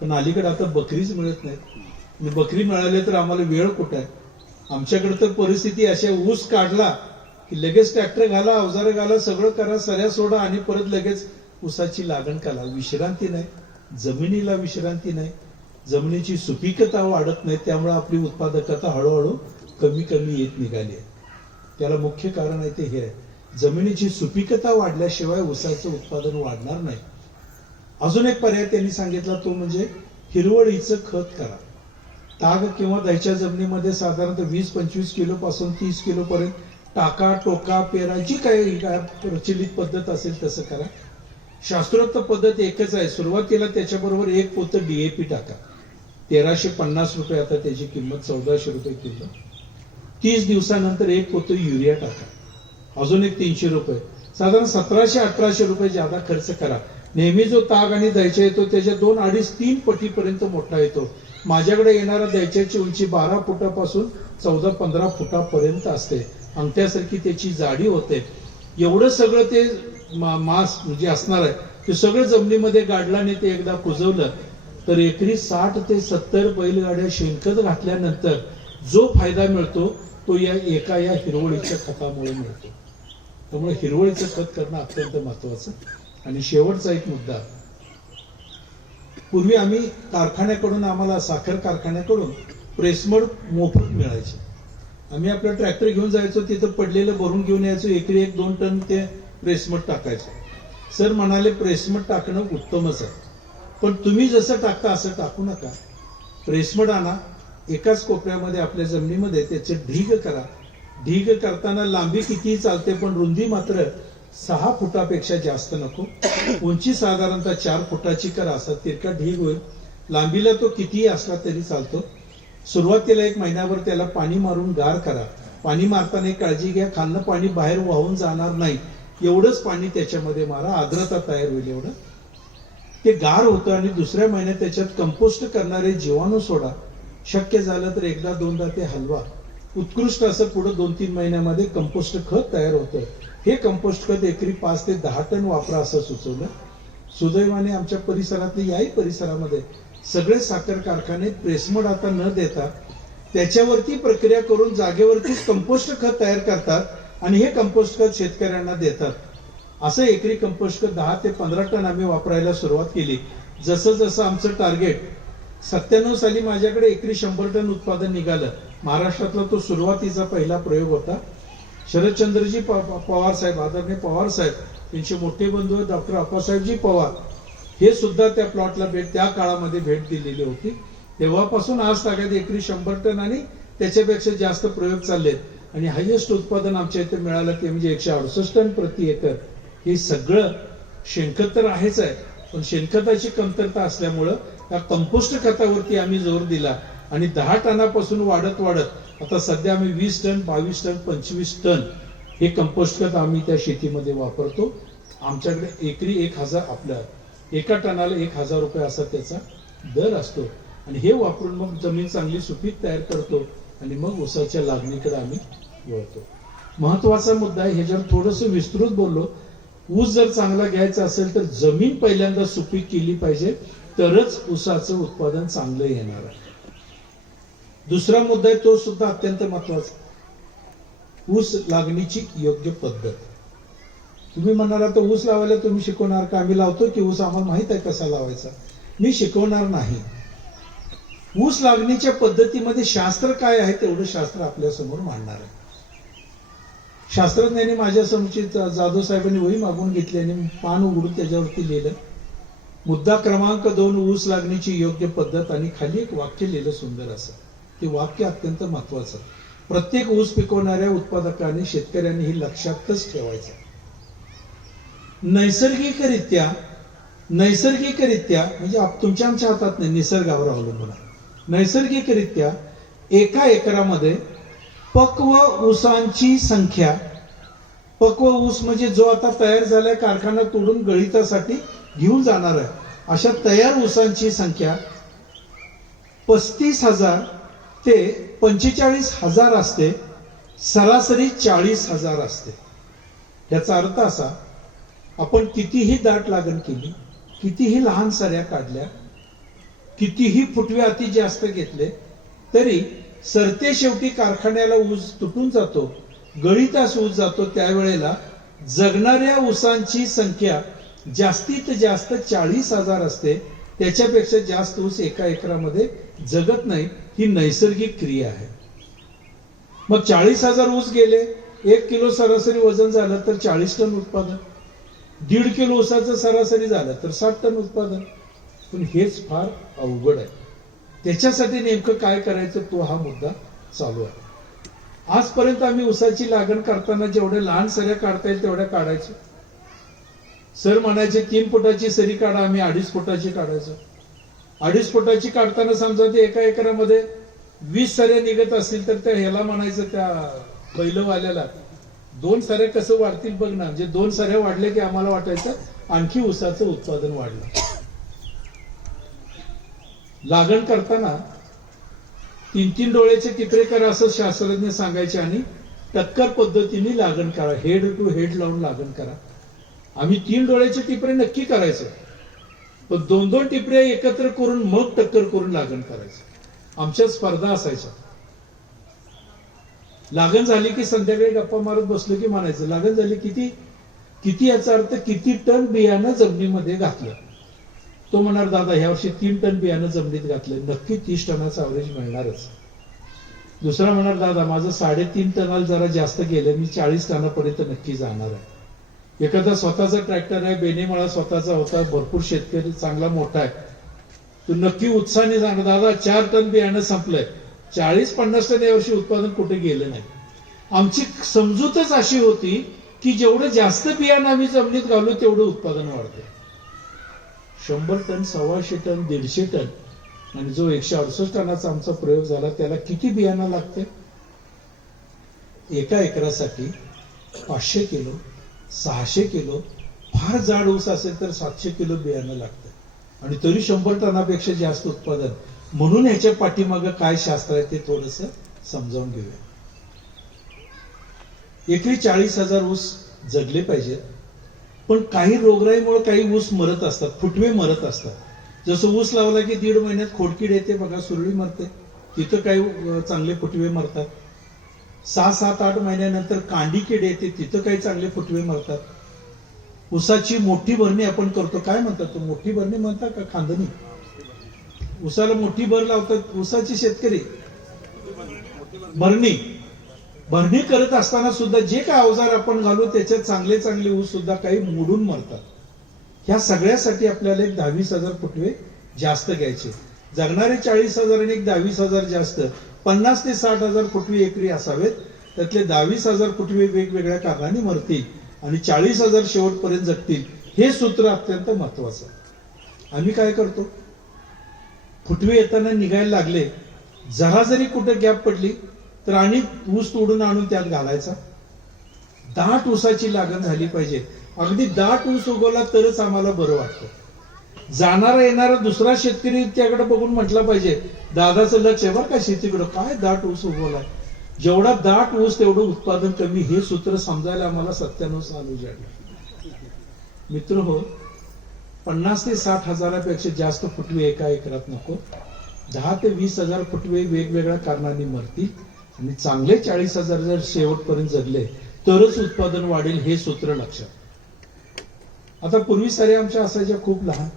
पण अलीकडे आता बकरीच मिळत नाहीत. बकरी मिळाली तर आम्हाला वेळ कुठे आहे? आमच्याकडे तर परिस्थिती अशी, ऊस काढला की लगेच ट्रॅक्टर घाला, अवजारं घाला, सगळं करा, सऱ्या सोडा आणि परत लगेच ऊसाची लागण करा. विश्रांती नाही, जमिनीला विश्रांती नाही, जमिनीची सुपीकता वाढत नाही. त्यामुळे आपली उत्पादकता हळूहळू कमी येत निघाली आहे. त्याला मुख्य कारण आहे ते हे आहे, जमिनीची सुपीकता वाढल्याशिवाय ऊसाचं उत्पादन वाढणार नाही. अजून एक पर्याय त्यांनी सांगितला तो म्हणजे हिरवळीचं खत करा. ताग किंवा दह्याच्या जमिनीमध्ये साधारणतः 20-25 किलो पासून 30 किलो पर्यंत टाका, टोका, पेरा, जी काही प्रचलित पद्धत असेल तसं करा. शास्त्रोक्त पद्धत एकच आहे. सुरुवातीला त्याच्याबरोबर 1 पोतं DAP टाका. 1350 रुपये आता त्याची किंमत, 1400 रुपये किलो. 30 दिवसानंतर 1 पोतं युरिया टाका, अजून एक 300 रुपये, साधारण 1700-1800 रुपये ज्यादा खर्च करा. नेहमी जो ताग आणि दह्याचा येतो त्याच्या 2-2.5-3 पटीपर्यंत मोठा येतो. माझ्याकडे येणारा दह्याची उंची 12 फुटापासून 14-15 फुटापर्यंत असते. अंगठ्यासारखी त्याची जाडी होते. एवढं सगळं ते मास म्हणजे असणार आहे, ते सगळं जमिनीमध्ये गाडलं आणि ते एकदा कुजवलं तर एकरी 60 ते 70 बैलगाड्या शेणखत घातल्यानंतर जो फायदा मिळतो तो या हिरवळीच्या खतामुळे मिळतो. त्यामुळे हिरवळीचं खत करणं अत्यंत महत्वाचं. आणि शेवटचा एक मुद्दा, पूर्वी आम्ही कारखान्याकडून, आम्हाला साखर कारखान्याकडून प्रेसमड मोफत मिळायचे. आम्ही आपलं ट्रॅक्टर घेऊन जायचो, तिथं पडलेलं भरून घेऊन यायचो, एकरी 1-2 टन ते प्रेसमड टाकायचं. सर म्हणाले प्रेसमड टाकणं उत्तमच आहे, पण तुम्ही जसं टाकता असं टाकू नका. प्रेसमड आणा, एकाच कोपऱ्यामध्ये आपल्या जमिनीमध्ये त्याचे ढीग करा. ढीग करताना लांबी कितीही चालते, पण रुंदी मात्र 6 फुटापेक्षा जास्त नको. उंची साधारणतः 4 फुटाची करा, असा तिरका ढीग होईल. लांबीला तो कितीही असला तरी चालतो. सुरुवातीला 1 महिन्याभर त्याला पाणी मारून गार करा. पाणी मारताना एक काळजी घ्या, खालनं पाणी बाहेर वाहून जाणार नाही, एवढंच पाणी त्याच्यामध्ये मारा, आर्द्रता तयार होईल एवढं. ते गार होतं आणि दुसऱ्या महिन्यात त्याच्यात कंपोस्ट करणारे जीवाणू सोडा. शक्य झालं तर 1-2दा ते हलवा. उत्कृष्ट असं पुढे 2-3 महिन्यामध्ये कंपोस्ट खत तयार होतं. हे कंपोस्ट खत एकरी 5 ते 10 टन वापरा असं सुचवलं. सुदैवाने आमच्या परिसरातले, याही परिसरामध्ये सगळे साखर कारखाने प्रेसमड आता न देता त्याच्यावरती प्रक्रिया करून जागेवरती कंपोस्ट खत तयार करतात. आणि हे कंपोस्ट खत शेतकऱ्यांना देतात. असं एकरी कंपोस्ट खत 10 ते 15 टन आम्ही वापरायला सुरुवात केली. जसं जसं आमचं टार्गेट 97 साली माझ्याकडे एकरी 100 टन उत्पादन निघालं. महाराष्ट्रातला तो सुरुवातीचा पहिला प्रयोग होता. शरदचंद्रजी पवार साहेब, आदरणीय पवार साहेब, त्यांचे मोठे बंधू डॉक्टर अप्पासाहेबजी पवार, हे सुद्धा त्या प्लॉटला त्या काळामध्ये भेट दिलेली होती. तेव्हापासून आज तागायत एकरी 100 टन आणि त्याच्यापेक्षा जास्त प्रयोग चाललेत. आणि हायेस्ट उत्पादन आमच्या इथे मिळालं ते म्हणजे 168 टन प्रति एकर. हे सगळं शेणखत तर आहेच आहे, पण शेणखताची कमतरता असल्यामुळं त्या कंपोस्ट खतावरती आम्ही जोर दिला आणि 10 टनापासून वाढत वाढत आता सध्या आम्ही 20 टन, 22 टन, 25 टन हे कंपोस्ट खत आम्ही त्या शेतीमध्ये वापरतो. आमच्याकडे एकरी 1000 आपल्या एका टनाला 1000 रुपये असा त्याचा दर असतो. आणि हे वापरून मग जमीन चांगली सुपीक तयार करतो आणि मग ऊसाच्या लागणीकडे आम्ही वळतो. महत्वाचा मुद्दा आहे, हे जर थोडंसं विस्तृत बोललो. ऊस जर चांगला घ्यायचा असेल तर जमीन पहिल्यांदा सुपीक केली पाहिजे, तरच ऊसाचं उत्पादन चांगलं येणार आहे. दुसरा मुद्दा आहे, तो सुद्धा अत्यंत महत्वाचा, ऊस लागणीची योग्य पद्धत. तुम्ही म्हणाला तर ऊस लावायला तुम्ही शिकवणार का? आम्ही लावतो की ऊस, आम्हाला माहित आहे कसा लावायचा. मी शिकवणार नाही. ऊस लागणीच्या पद्धतीमध्ये शास्त्र काय आहे तेवढं शास्त्र आपल्या समोर मांडणार आहे. शास्त्रज्ञांनी माझ्या समोरची जाधव साहेबांनी वही मागून घेतली आणि पान उघडून त्याच्यावरती लिहिलं, मुद्दा क्रमांक 2 ऊस लागणीची योग्य पद्धत, आणि खाली एक वाक्य लिहिलं सुंदर असं. ते वाक्य अत्यंत महत्वाचं. प्रत्येक ऊस पिकवणाऱ्या उत्पादकांनी, शेतकऱ्यांनी हे लक्षातच ठेवायचं. नैसर्गिकरित्या म्हणजे तुमच्या आमच्या हातात नाही, निसर्गावर अवलंबून आहे. नैसर्गिकरित्या एका एकरामध्ये पक्व ऊसांची संख्या, पक्व ऊस म्हणजे जो आता तयार झालाय, कारखाना तोडून गळीतासाठी घेऊन जाणार आहे, अशा तयार ऊसांची संख्या 35,000 ते 45,000 असते. सरासरी 40,000 असते. याचा अर्थ असा, आपण कितीही दाट लागण केली, कितीही लहान सऱ्या काढल्या, कितीही फुटवे अति जास्त घेतले, तरी सरते शेवटी कारखान्याला ऊस तुटून जातो, गळीतास ऊस जातो. त्यावेळेला जगणाऱ्या ऊसांची संख्या जास्तीत जास्त 40,000 असते. त्याच्यापेक्षा जास्त ऊस एका एकरामध्ये जगत नाही. ही नैसर्गिक क्रिया आहे. मग 40,000 ऊस गेले, 1 किलो सरासरी वजन झालं तर 40 टन उत्पादन, 1.5 किलो ऊसाचं सरासरी झालं तर 60 टन उत्पादन. पण हेच फार अवघड आहे. त्याच्यासाठी नेमकं काय करायचं तो हा मुद्दा चालू आहे. आजपर्यंत आम्ही ऊसाची लागण करताना जेवढ्या लहान सऱ्या काढता येईल तेवढ्या काढायचो. सर म्हणायचे 3 फुटाची सरी काढा, आम्ही 2.5 फुटाची काढायचो. 2.5 फुटाची काढताना समजा ते एका एकरामध्ये 20 सऱ्या निघत असतील तर त्या ह्याला म्हणायचं, त्या बैलवाल्याला, 2 सऱ्या कसं वाढतील बघ ना. म्हणजे 2 सऱ्या वाढल्या की आम्हाला वाटायचं आणखी ऊसाचं उत्पादन वाढलं. लागण करताना 3-3 डोळ्याचे टिपरे करा असं शास्त्रज्ञ सांगायचे आणि टक्कर पद्धतीने लागण करा, हेड टू हेड लावून लागण करा. आम्ही 3 डोळ्याचे टिपरे नक्की करायचो, पण 2-2 टिपरे एकत्र करून मग टक्कर करून लागण करायचं. आमच्या स्पर्धा असायच्या. लागण झाली की संध्याकाळी गप्पा मारत बसलो की म्हणायचं, लागण झाली किती, याचा अर्थ किती टन बियाणं जमिनीमध्ये घातलं. तो म्हणणार, दादा ह्या वर्षी 3 टन बियाणं जमिनीत घातलं, नक्की 30 टनाचं अवरेज मिळणारच. दुसरा म्हणणार, दादा माझं 3.5 टनाला जरा जास्त गेलं, मी 40 टनापर्यंत नक्की जाणार आहे. एखादा स्वतःचा ट्रॅक्टर आहे, बेनेमाळा स्वतःचा होता, भरपूर शेतकरी चांगला मोठा आहे, तो नक्की उत्साहाने जाणार, दादा 4 टन बियाणं संपलंय, 40-50 टन यावर्षी उत्पादन कुठे गेलं नाही. आमची समजूतच अशी होती की जेवढं जास्त बियाणं आम्ही जमिनीत घालू तेवढं उत्पादन वाढतं. 100 टन, 125 टन, 150 टन, आणि जो 168 टनाचा आमचा प्रयोग झाला त्याला किती बियाणं लागते? एका एकरासाठी 500 किलो, 600 किलो, फार जाड ऊस असेल तर 700 किलो बियाणं लागतं, आणि तरी 100 टनापेक्षा जास्त उत्पादन. म्हणून ह्याच्या पाठीमागं काय शास्त्र आहे ते थोडंसं समजावून घेऊया. एकरी 40,000 ऊस जगले पाहिजेत, पण काही रोगराईमुळे काही ऊस मरत असतात, फुटवे मरत असतात. जसं ऊस लावला की 1.5 महिन्यात खोडकीड येते बघा, सुरळी मरते, तिथं काही चांगले फुटवे मरतात. 6-7-8 महिन्यानंतर कांडी किड येते, तिथं काही चांगले फुटवे मरतात. ऊसाची मोठी भरणी आपण करतो, काय म्हणतात तो, मोठी भरणी म्हणतात का खांदणी? ऊसाला मोठी भर लावतात ऊसाची शेतकरी, भरणी करत असताना सुद्धा जे काय अवजार आपण घालू त्याच्यात चांगले चांगले ऊस सुद्धा काही मोडून मरतात. ह्या सगळ्यासाठी आपल्याला एक 10-20 फुटवे जास्त घ्यायचे. जगणारे 40,000 आणि एक 10-20 जास्त, 50 ते 60 फुटवे एकरी असावेत. त्यातले 10-20 फुटवे वेगवेगळ्या कारणाने मरतील आणि 40,000 शेवटपर्यंत जगतील. हे सूत्र अत्यंत महत्वाचं. आम्ही काय करतो, फुटवे येताना निघायला लागले, जरा जरी कुठे गॅप पडली तर आणि ऊस तोडून आणून त्यात घालायचा. दाट ऊसाची लागण झाली पाहिजे. अगदी दाट ऊस उगवला तरच आम्हाला बरं वाटतं. जाणारा येणारा दुसरा शेतकरी त्याकडे बघून म्हटला पाहिजे, दादाचं लक्ष आहे बरं का शेतीकडे, काय दाट ऊस उगवलाय. जेवढा दाट ऊस तेवढं उत्पादन कमी. हे सूत्र समजायला आम्हाला 97 साल उजाडलं. मित्र हो, 50 ते 60 हजारापेक्षा जास्त फुटवे एका एकरात नको. 10 ते 20 फुटवे वेगवेगळ्या कारणाने मरतील आणि चांगले 40,000 जर शेवटपर्यंत जगले तरच उत्पादन वाढेल. हे सूत्र लक्षात. आता पूर्वी सऱ्या आमच्या असायच्या खूप लहान.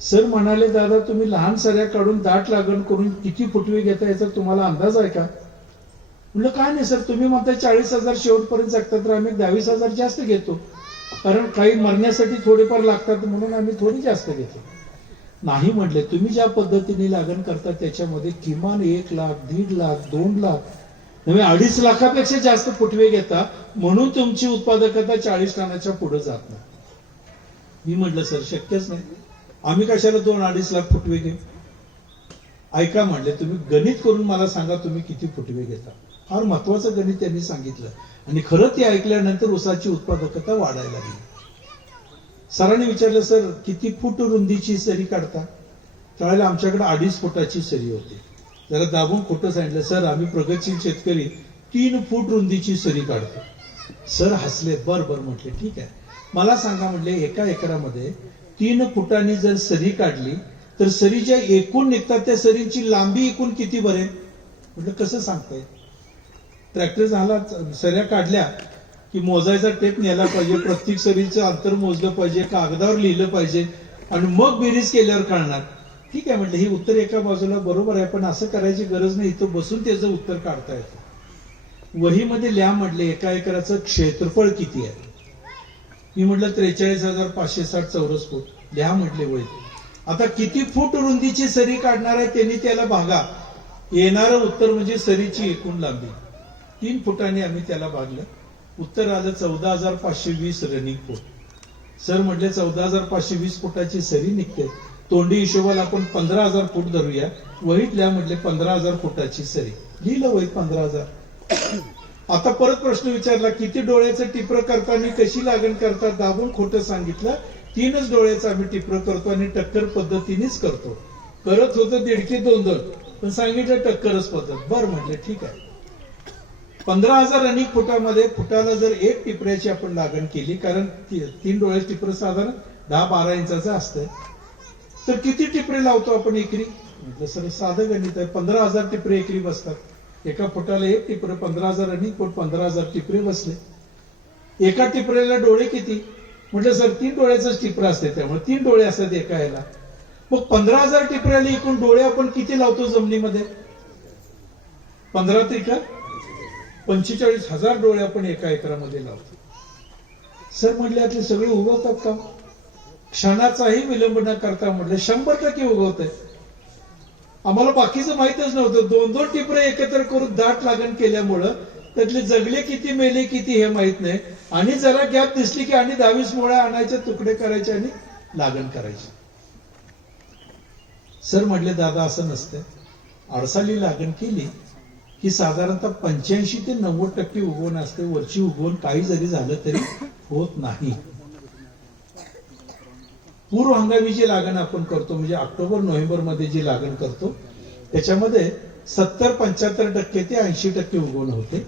सर म्हणाले, दादा तुम्ही लहान सऱ्या काढून दाट लागण करून किती फुटवे घेता याचा तुम्हाला अंदाज आहे का? म्हणलं काय नाही सर, तुम्ही म्हणताय 40,000 शेवटपर्यंत जगतात, तर आम्ही 10-20 जास्त घेतो, कारण काही मरण्यासाठी थोडेफार लागतात म्हणून आम्ही थोडी जास्त घेतो. नाही म्हटले, तुम्ही ज्या पद्धतीने लागण करता त्याच्यामध्ये किमान 1 लाख, 1.5 लाख, 2 लाख, 2.5 लाखापेक्षा जास्त फुटवे घेता, म्हणून तुमची उत्पादकता 40 टनाच्या पुढे जात नाही. मी म्हटलं सर शक्यच नाही, आम्ही कशाला 2-2.5 लाख फुटवे घेऊ. ऐका म्हटले, तुम्ही गणित करून मला सांगा तुम्ही किती फुटवे घेता. फार महत्वाचं गणित त्यांनी सांगितलं आणि खरं ते ऐकल्यानंतर ऊसाची उत्पादकता वाढायला लागली. सरांनी विचारलं, सर किती फूट रुंदीची सरी काढता? त्यावेळेला आमच्याकडे 2.5 फुटाची सरी होती. जरा दाबून खोटं सांगितलं, सर आम्ही प्रगतशील शेतकरी 3 फूट रुंदीची सरी काढतो. सर हसले. बर म्हटले ठीक आहे, मला सांगा म्हटले, एका एकरामध्ये 3 फुटांनी जर सरी काढली तर सरीच्या एकूण निघतात त्या सरींची लांबी एकूण किती बरेल? म्हटलं कसं सांगताय? ट्रॅक्टर झाला, सऱ्या काढल्या की मोजायचा टेप नेला पाहिजे, प्रत्येक सरीचं अंतर मोजलं पाहिजे, कागदावर लिहिलं पाहिजे आणि मग बेरीज केल्यावर कळणार. ठीक आहे म्हटलं, हे उत्तर एका बाजूला बरोबर आहे, पण असं करायची गरज नाही, इथं बसून त्याचं उत्तर काढता येतं. वहीमध्ये लिहा म्हटले, एका एकराचं क्षेत्रफळ किती आहे? मी म्हटलं 43,560 चौरस फूट. लिहा म्हटले वहीत. आता किती फूट रुंदीची सरी काढणार आहे त्यांनी त्याला भागा. येणारं उत्तर म्हणजे सरीची एकूण लांबी. 3 फुटांनी आम्ही त्याला भागलं. उत्तर आलं 14,520 रनिंग फूट. सर म्हटले 14,520 फुटाची सरी निघते, तोंडी हिशोबाला आपण 15,000 फूट धरूया. वहीत लिहा म्हटले 15,000 फुटाची सरी. लिहिलं वहीत 15,000. आता परत प्रश्न विचारला, किती डोळ्याचं टिपर करताना कशी लागण करतात? दाबून खोटं सांगितलं. 3च डोळ्याचं आम्ही टिपर करतो आणि टक्कर पद्धतीनेच करतो. करत होतं 1.5-2, पण सांगितलं टक्करच पद्धत. बरं म्हटले ठीक आहे. 15,000 रनिंग फुटामध्ये फुटाला जर 1 टिपऱ्याची आपण लागण केली, कारण 3 डोळ्याचं टिपर साधारण 10-12 इंचाचं असतंय, तर किती टिपरे लावतो आपण एकरी? म्हटलं सर साधं गणित आहे, 15,000 टिपरे एकरी बसतात. एका फुटाला 1 टिपर, 15,000 रनिंग फूट, 15,000 टिपरे बसले. एका टिपऱ्याला डोळे किती? म्हटलं सर 3 डोळ्याचंच टिपर असते, त्यामुळे 3 डोळे असतात एका याला. मग 15,000 टिपऱ्याला एकूण डोळे आपण किती लावतो जमिनीमध्ये? 15 त्रिका 45,000 डोळे आपण एका एकरामध्ये लावतो. सर म्हटले यातले सगळे उगवतात का? क्षणाचाही विलंब न करता म्हटलं 100% उगवत आहे. आम्हाला बाकीचं माहितच नव्हतं. 2-2 टिपरे एकत्र करून दाट लागण केल्यामुळं त्यातले जगले किती मेले किती हे माहित नाही. आणि जरा गॅप दिसली की आणि 10-20 मुळ्या आणायचे, तुकडे करायचे आणि लागण करायची. सर म्हटले दादा असं नसतं, अडसाली लागण केली की साधारणतः 85 ते 90% उगवण असते. वरची उगवण काही जरी झालं तरी होत नाही. पूर्व हंगामीची लागण आपण करतो, म्हणजे ऑक्टोबर-नोव्हेंबर मध्ये जी लागण करतो त्याच्यामध्ये 70-75% ते 80% उगवण होते.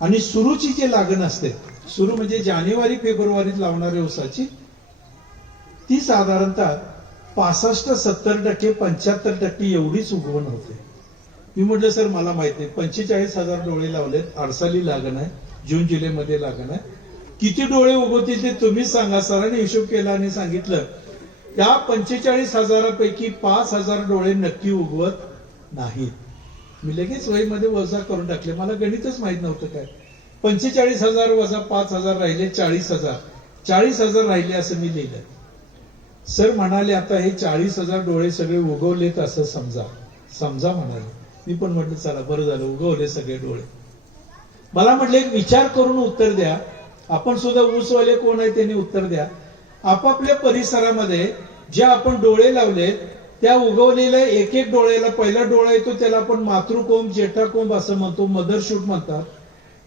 आणि सुरूची जी लागण असते, सुरू म्हणजे जानेवारी-फेब्रुवारीत लावणाऱ्या ऊसाची, ती साधारणतः 65-70%, 75% एवढीच उगवण होते. मी म्हटलं सर मला माहित नाही, 45,000 डोळे लावलेत, अडसाली लागण आहे, जून जुलैमध्ये लागण आहे, किती डोळे उगवतील ते तुम्हीच सांगा. सरांनी हिशोब केला आणि सांगितलं त्या 45,000पैकी 5,000 डोळे नक्की उगवत नाहीत. मी लगेच वहीमध्ये वजा करून टाकले, मला गणितच माहित नव्हतं काय. 45,000 वजा 5,000 राहिले 40,000, 40,000 राहिले असं मी लिहिलं. सर म्हणाले आता हे 40,000 डोळे सगळे उगवलेत असं समजा, समजा म्हणाले. मी पण म्हटलं चला बरं झालं उगवले सगळे डोळे. मला म्हटलं एक विचार करून उत्तर द्या, आपण सुद्धा ऊसवाले कोण आहे त्यांनी उत्तर द्या. आपापल्या परिसरामध्ये जे आपण डोळे लावलेत त्या उगवलेल्या एक एक डोळ्याला, पहिला डोळा येतो त्याला आपण मातृकोंब जेठाकोंब असं म्हणतो, मदरशूट म्हणतात.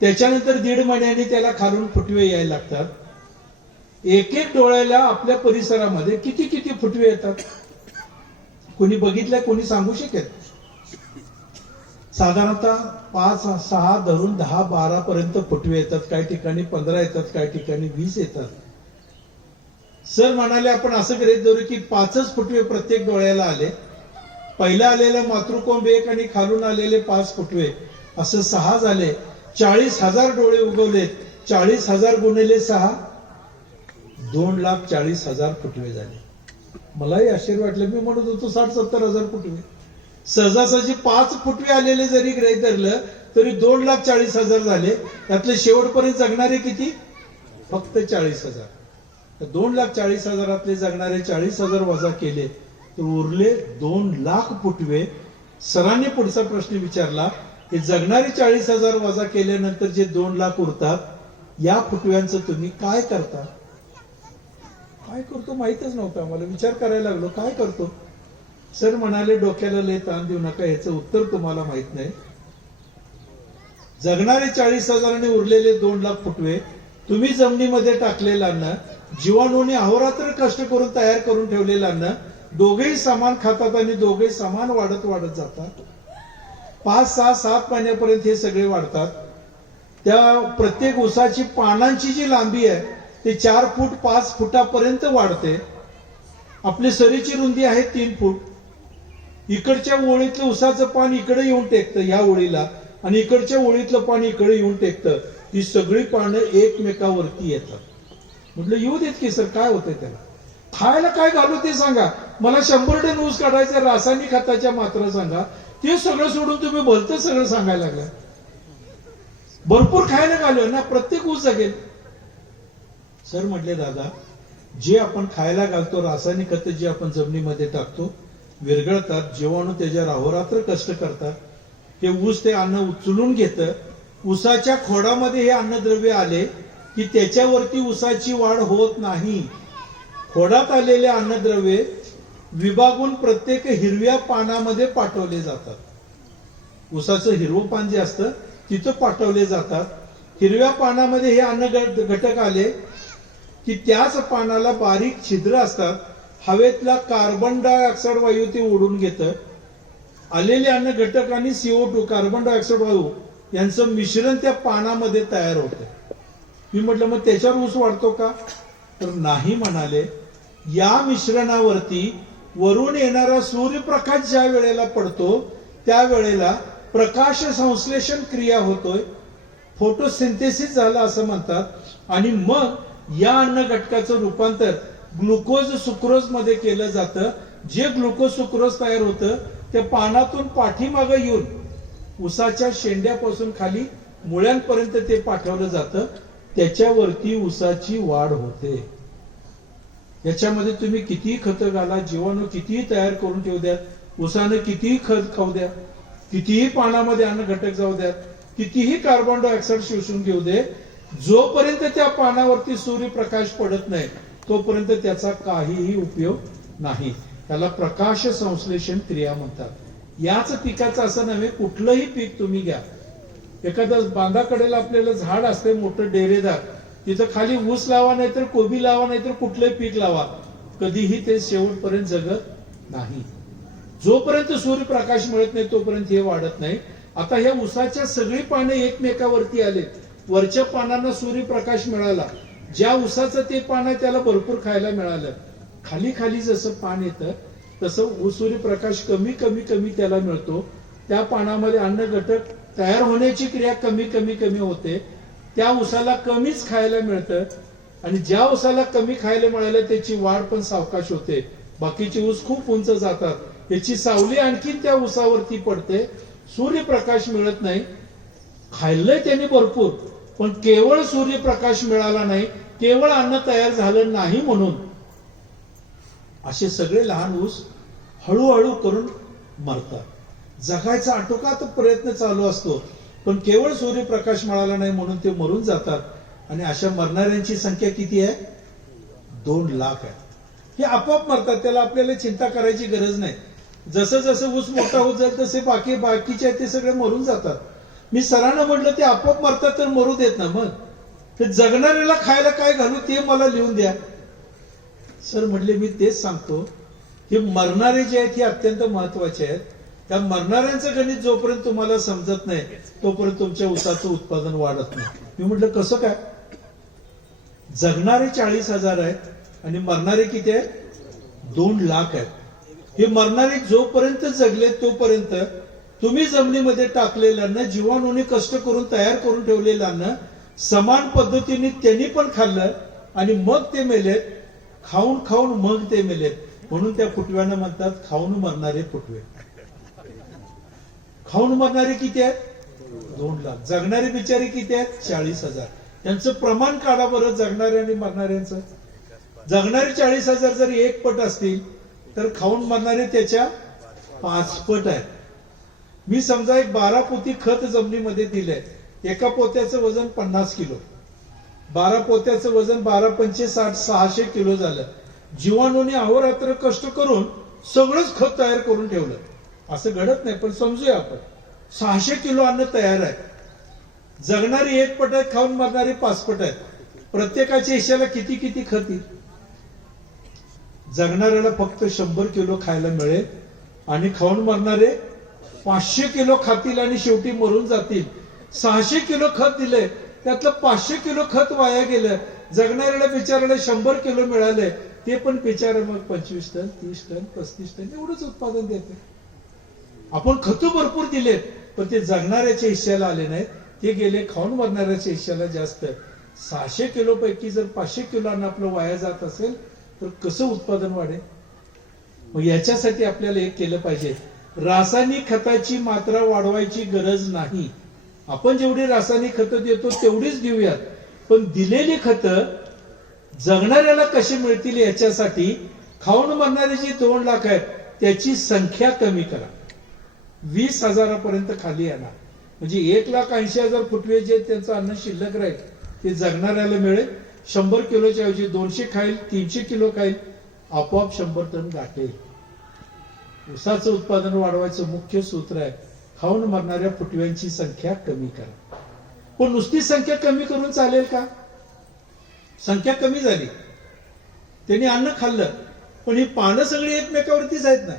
त्याच्यानंतर 1.5 महिन्यांनी त्याला खालून फुटवे यायला लागतात. एक एक डोळ्याला आपल्या परिसरामध्ये किती किती फुटवे येतात कोणी बघितलंय, कोणी सांगू शकेल? साधारणतः 5, 6 धरून 10, 12 पर्यंत फुटवे येतात. काही ठिकाणी 15 येतात, काही ठिकाणी 20 येतात. सर म्हणाले आपण असं गृहीत धरू की 5च फुटवे प्रत्येक डोळ्याला आले. पहिला आलेला मातृकोंब 1 आणि खालून आलेले 5 फुटवे असं 6 झाले. 40,000 डोळे उगवलेत. 40,000 गुणिले 6 2,40,000 फुटवे झाले. मलाही आश्चर्य वाटलं. मी म्हणत होतो 60-70,000 फुटवे. सहजासहजी 5 फुटवे आलेले जरी गृहीत धरलं तरी 2,40,000 झाले. त्यातले शेवटपर्यंत जगणारे किती? फक्त 40,000. तर 2,40,000 जगणारे 40,000 वजा केले तर उरले 2,00,000 फुटवे. सरांनी पुढचा प्रश्न विचारला, हे जगणारे 40,000 वजा केल्यानंतर जे 2,00,000 उरतात या फुटव्यांचं तुम्ही काय करता? काय करतो माहितच नव्हतं आम्हाला. विचार करायला लागलो काय करतो. सर म्हणाले डोक्याला लय ताण देऊ नका, याचं उत्तर तुम्हाला माहित नाही. जगणारे 40,000 आणि उरलेले 2,00,000 फुटवे तुम्ही जमिनीमध्ये टाकलेलं अन्न, जीवाणूने अहोरात्र कष्ट करून तयार करून ठेवलेलं अन्न, दोघेही समान खातात आणि दोघेही समान वाढत वाढत जातात. 5, 6, 7 महिन्यापर्यंत हे सगळे वाढतात. त्या प्रत्येक ऊसाची पानांची जी लांबी आहे ते 4 फूट 5 फुटापर्यंत वाढते. आपली सरीची रुंदी आहे 3 फूट. इकडच्या ओळीतलं ऊसाचं पान इकडे येऊन टेकतं या ओळीला, आणि इकडच्या ओळीतलं पान इकडे येऊन टेकतं. ही सगळी पानं एकमेकावरती येतात. म्हटलं येऊ देत की सर, काय होतंय त्याला? खायला काय घालू ते सांगा. मला 100 टन ऊस काढायचा, रासायनिक खताच्या मात्रा सांगा. ते सगळं सोडून तुम्ही भलतं सगळं सांगायला लागला. भरपूर खायला घालूया ना, प्रत्येक ऊस जगेल. सर म्हटले दादा, जे आपण खायला घालतो रासायनिक खत जे आपण जमिनीमध्ये टाकतो विरघळतात, जीवाणू त्याच्यावर अहोरात्र कष्ट करतात. हे ऊस ते अन्न उचलून घेतं. ऊसाच्या खोडामध्ये हे अन्नद्रव्य आले की त्याच्यावरती ऊसाची वाढ होत नाही. खोडात आलेले अन्नद्रव्य विभागून प्रत्येक हिरव्या पानामध्ये पाठवले जातात. ऊसाचं हिरवं पान जे असतं तिथं पाठवले जातात. हिरव्या पानामध्ये हे अन्न घटक आले की त्याच पानाला बारीक छिद्र असतात. हवेतला कार्बन डायऑक्साईड वायू ते ओढून घेतं. आलेले अन्न घटक आणि CO2 कार्बन डायऑक्साईड वायू यांचं मिश्रण त्या पानामध्ये तयार होतं. मी म्हटलं मग त्याच्यावर ऊस वाढतो का? तर नाही म्हणाले. या मिश्रणावरती वरून येणारा सूर्यप्रकाश ज्या वेळेला पडतो त्यावेळेला प्रकाश संश्लेषण क्रिया होतोय, फोटोसिंथेसिस झालं असं म्हणतात. आणि मग या अन्न घटकाचं रूपांतर ग्लुकोज सुक्रोज मध्ये केलं जातं. जे ग्लुकोज सुक्रोज तयार होतं त्या पानातून पाठीमागं येऊन ऊसाच्या शेंड्यापासून खाली मुळ्यांपर्यंत ते पाठवलं जातं. त्याच्यावरती ऊसाची वाढ होते. याच्यामध्ये तुम्ही कितीही खतं घाला, जीवाणू कितीही तयार करून ठेवू द्या, ऊसानं कितीही खत खाऊ द्या, कितीही पानामध्ये अन्न घटक जाऊ द्या, कितीही कार्बन डायऑक्साईड शोषून घेऊ दे, जोपर्यंत त्या पानावरती सूर्यप्रकाश पडत नाही तोपर्यंत त्याचा काहीही उपयोग नाही. त्याला प्रकाश संश्लेषण क्रिया म्हणतात. याच पिकाचं असं नव्हे, कुठलंही पीक तुम्ही घ्या. एखाद्या बांधाकडेला आपल्याला झाड असते मोठं डेरेदार, तिथं खाली ऊस लावा, नाहीतर कोबी लावा, नाहीतर कुठलंही पीक लावा, कधीही ते शेवटपर्यंत जगत नाही. जोपर्यंत सूर्यप्रकाश मिळत नाही तोपर्यंत हे वाढत नाही. आता ह्या ऊसाच्या सगळी पाने एकमेकावरती आले. वरच्या पानांना सूर्यप्रकाश मिळाला, ज्या ऊसाचं ते पान आहे त्याला भरपूर खायला मिळालं. खाली खाली जसं पान येतं तसं सूर्यप्रकाश कमी कमी कमी त्याला मिळतो. त्या पानामध्ये अन्न घटक तयार होण्याची क्रिया कमी कमी कमी होते. त्या ऊसाला कमीच खायला मिळतं आणि ज्या ऊसाला कमी खायला मिळालं त्याची वाढ पण सावकाश होते. बाकीचे ऊस खूप उंच जातात, याची सावली आणखी त्या ऊसावरती पडते, सूर्यप्रकाश मिळत नाही. खाल्लंय त्यांनी भरपूर, पण केवळ सूर्यप्रकाश मिळाला नाही, केवळ अन्न तयार झालं नाही म्हणून असे सगळे लहान ऊस हळूहळू करून मरतात. जगायचा आटोकात प्रयत्न चालू असतो, पण केवळ सूर्यप्रकाश मिळाला नाही म्हणून ते मरून जातात. आणि अशा मरणाऱ्यांची संख्या किती आहे? 2 लाख आहे. हे आपोआप मरतात, त्याला आपल्याला चिंता करायची गरज नाही. जसं जसं ऊस मोठा होत जाईल तसे बाकीचे ते सगळे मरून जातात. मी सरांना म्हटलं ते आपोआप मरतात तर मरू देत ना, मग ते जगणाऱ्याला खायला काय घालू ते मला लिहून द्या. सर म्हटले मी तेच सांगतो, हे मरणारे जे आहेत हे अत्यंत महत्वाचे आहेत. त्या मरणाऱ्यांचं गणित जोपर्यंत तुम्हाला समजत नाही तोपर्यंत तुमच्या ऊसाचं उत्पादन वाढत नाही. मी म्हटलं कसं काय? जगणारे 40,000 आहेत आणि मरणारे किती आहेत? 2 लाख आहेत. हे मरणारे जोपर्यंत जगले तोपर्यंत तुम्ही जमिनीमध्ये टाकलेलं अन्न, जीवाणूंनी कष्ट करून तयार करून ठेवलेलं अन्न समान पद्धतीने त्यांनी पण खाल्लं आणि मग ते मेलेत. खाऊन खाऊन मग ते मेलेत. म्हणून त्या फुटव्यांना म्हणतात खाऊन मरणारे फुटवे. खाऊन मरणारे किती आहेत? 2 लाख. जगणारे बिचारे किती आहेत? 40,000. त्यांचं प्रमाण काढा बरं जगणारे आणि मरणाऱ्यांचं. जगणारे 40,000 जर 1 पट असतील तर खाऊन मरणारे त्याच्या 5 पट आहेत. मी समजा एक 12 पोती खत जमिनीमध्ये दिलंय, एका पोत्याचं वजन 50 किलो, 12 पोत्याचं वजन 12 पंचे 60, 600 किलो झालं. जीवाणूने अहोरात्र कष्ट करून सगळंच खत तयार करून ठेवलं. असं घडत नाही, पण समजूया आपण 600 किलो अन्न तयार आहे. जगणारी 1 पट आहेत, खाऊन मरणारे 5 पट आहेत. प्रत्येकाच्या हिश्श्याला किती किती खत येईल? जगणाऱ्याला फक्त 100 किलो खायला मिळेल आणि खाऊन मरणारे 500 किलो खातील आणि शेवटी मरून जातील. 600 किलो खत दिले, त्यातलं 500 किलो खत वाया गेलं. जगणाऱ्याला बिचाराला 100 किलो मिळाले, ते पण बिचारा मग 25 टन 30 टन 35 टन एवढंच उत्पादन देते. आपण खत भरपूर दिलेत, पण ते जगणाऱ्याच्या हिश्श्याला आले नाहीत, ते गेले खाऊन मरणाऱ्याच्या हिश्श्याला जास्त. 600 किलो पैकी जर 500 किलो अन्न आपलं वाया जात असेल तर कसं उत्पादन वाढेल? मग याच्यासाठी आपल्याला एक केलं पाहिजे, रासायनिक खताची मात्रा वाढवायची गरज नाही. आपण जेवढी रासायनिक खतं देतो तेवढीच देऊयात, पण दिलेली खतं जगणाऱ्याला कशी मिळतील याच्यासाठी खाऊन मरणारे जे 2 लाख आहेत त्याची संख्या कमी करा. 20,000 खाली आणा. म्हणजे 1,80,000 फुटवे जे त्यांचं अन्न शिल्लक राहील ते जगणाऱ्याला मिळेल. 100 किलोच्या ऐवजी 200 खाईल, 300 किलो खाईल, आपोआप 100 टन गाठेल. ऊसाचं उत्पादन वाढवायचं मुख्य सूत्र आहे खाऊन मरणाऱ्या फुटव्यांची संख्या कमी करा. पण नुसती संख्या कमी करून चालेल का? संख्या कमी झाली, त्यांनी अन्न खाल्लं, पण ही पानं सगळी एकमेकावरतीच आहेत ना,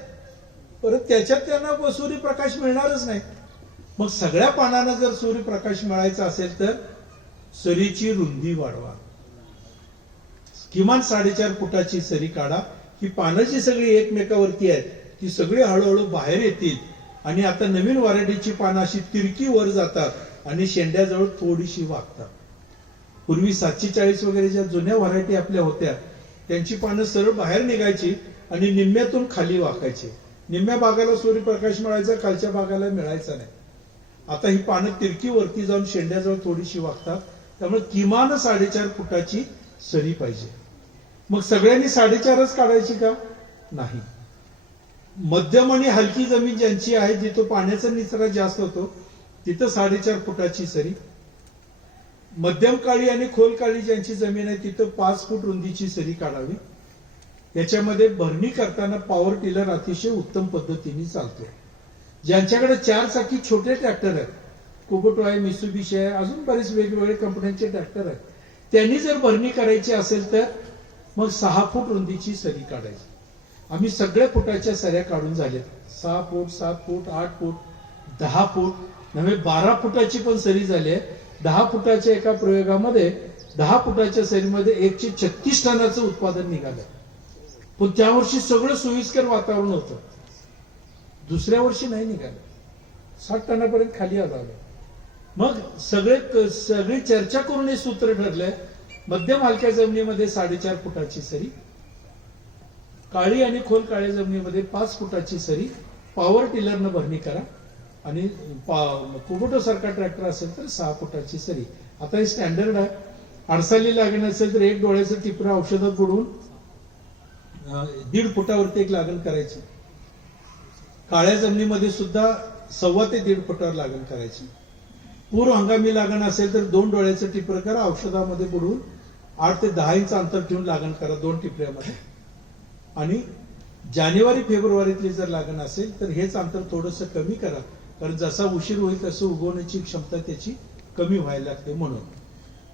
परत त्याच्यात त्यांना सूर्यप्रकाश मिळणारच नाही. मग सगळ्या पानांना जर सूर्यप्रकाश मिळायचा असेल तर सरीची रुंदी वाढवा. किमान 4.5 फुटाची सरी काढा. ही पानं जी सगळी एकमेकावरती आहेत ती सगळी हळूहळू बाहेर येतील आणि आता नवीन व्हरायटीची पानं अशी तिरकी वर जातात आणि शेंड्याजवळ थोडीशी वागतात. पूर्वी 740 वगैरे ज्या जुन्या व्हरायटी आपल्या होत्या त्यांची पानं सरळ बाहेर निघायची आणि निम्म्यातून खाली वाकायची. निम्म्या भागाला सूर्यप्रकाश मिळायचा, खालच्या भागाला मिळायचा नाही. आता ही पानं तिरकी वरती जाऊन शेंड्याजवळ थोडीशी वागतात. त्यामुळे किमान 4.5 फुटाची सरी पाहिजे. मग सगळ्यांनी 4.5च काढायची का? नाही. मध्यम आणि हलकी जमीन ज्यांची आहे, जिथं पाण्याचा निचरा जास्त होतो तिथं 4.5 फुटाची सरी. मध्यम काळी आणि खोल काळी ज्यांची जमीन आहे तिथं 5 फूट रुंदीची सरी काढावी. याच्यामध्ये भरणी करताना पॉवर टिलर अतिशय उत्तम पद्धतीने चालतो. ज्यांच्याकडे 4 चाकी छोटे ट्रॅक्टर आहेत, कुबोटा आहे, मित्सुबिशी आहे, अजून बरेच वेगवेगळे कंपन्यांचे ट्रॅक्टर आहेत, त्यांनी जर भरणी करायची असेल तर मग 6 फूट रुंदीची सरी काढायची. आम्ही सगळ्या फुटाच्या सऱ्या काढून झाल्या. 6 फूट 7 फूट 8 फूट 10 फूट नव्हे 12 फुटाची पण सरी झाली आहे. 10 फुटाच्या एका प्रयोगामध्ये 10 फुटाच्या सरीमध्ये 136 टनाचं उत्पादन निघालं. पण त्या वर्षी सगळं सोयीस्कर वातावरण होतं, दुसऱ्या वर्षी नाही निघालं. 60 टनापर्यंत खाली आलो. मग सगळी चर्चा करून हे सूत्र ठरलंय. मध्यम हलक्या जमिनीमध्ये 4.5 फुटाची सरी, काळी आणि खोल काळ्या जमिनीमध्ये 5 फुटाची सरी, पॉवर टिलरनं भरणी करा आणि कुबोटा सारखा ट्रॅक्टर असेल तर 6 फुटाची सरी. आता हे स्टँडर्ड आहे. आडसाली लागण असेल तर 1 डोळ्याचं टिपरं औषधात बुडवून 1.5 फुटावरती एक लागण करायची. काळ्या जमिनीमध्ये सुद्धा 1.25 ते 1.5 फुटावर लागण करायची. पूर्व हंगामी लागण असेल तर 2 डोळ्याचं टिपरं करा, औषधामध्ये बुडवून 8 ते 10 इंच अंतर ठेवून लागण करा 2 टिपऱ्यामध्ये. आणि जानेवारी फेब्रुवारीतली जर लागण असेल तर हेच अंतर थोडंसं कमी करा, कारण जसा उशीर होईल तसं उगवण्याची क्षमता त्याची कमी व्हायला लागते म्हणून.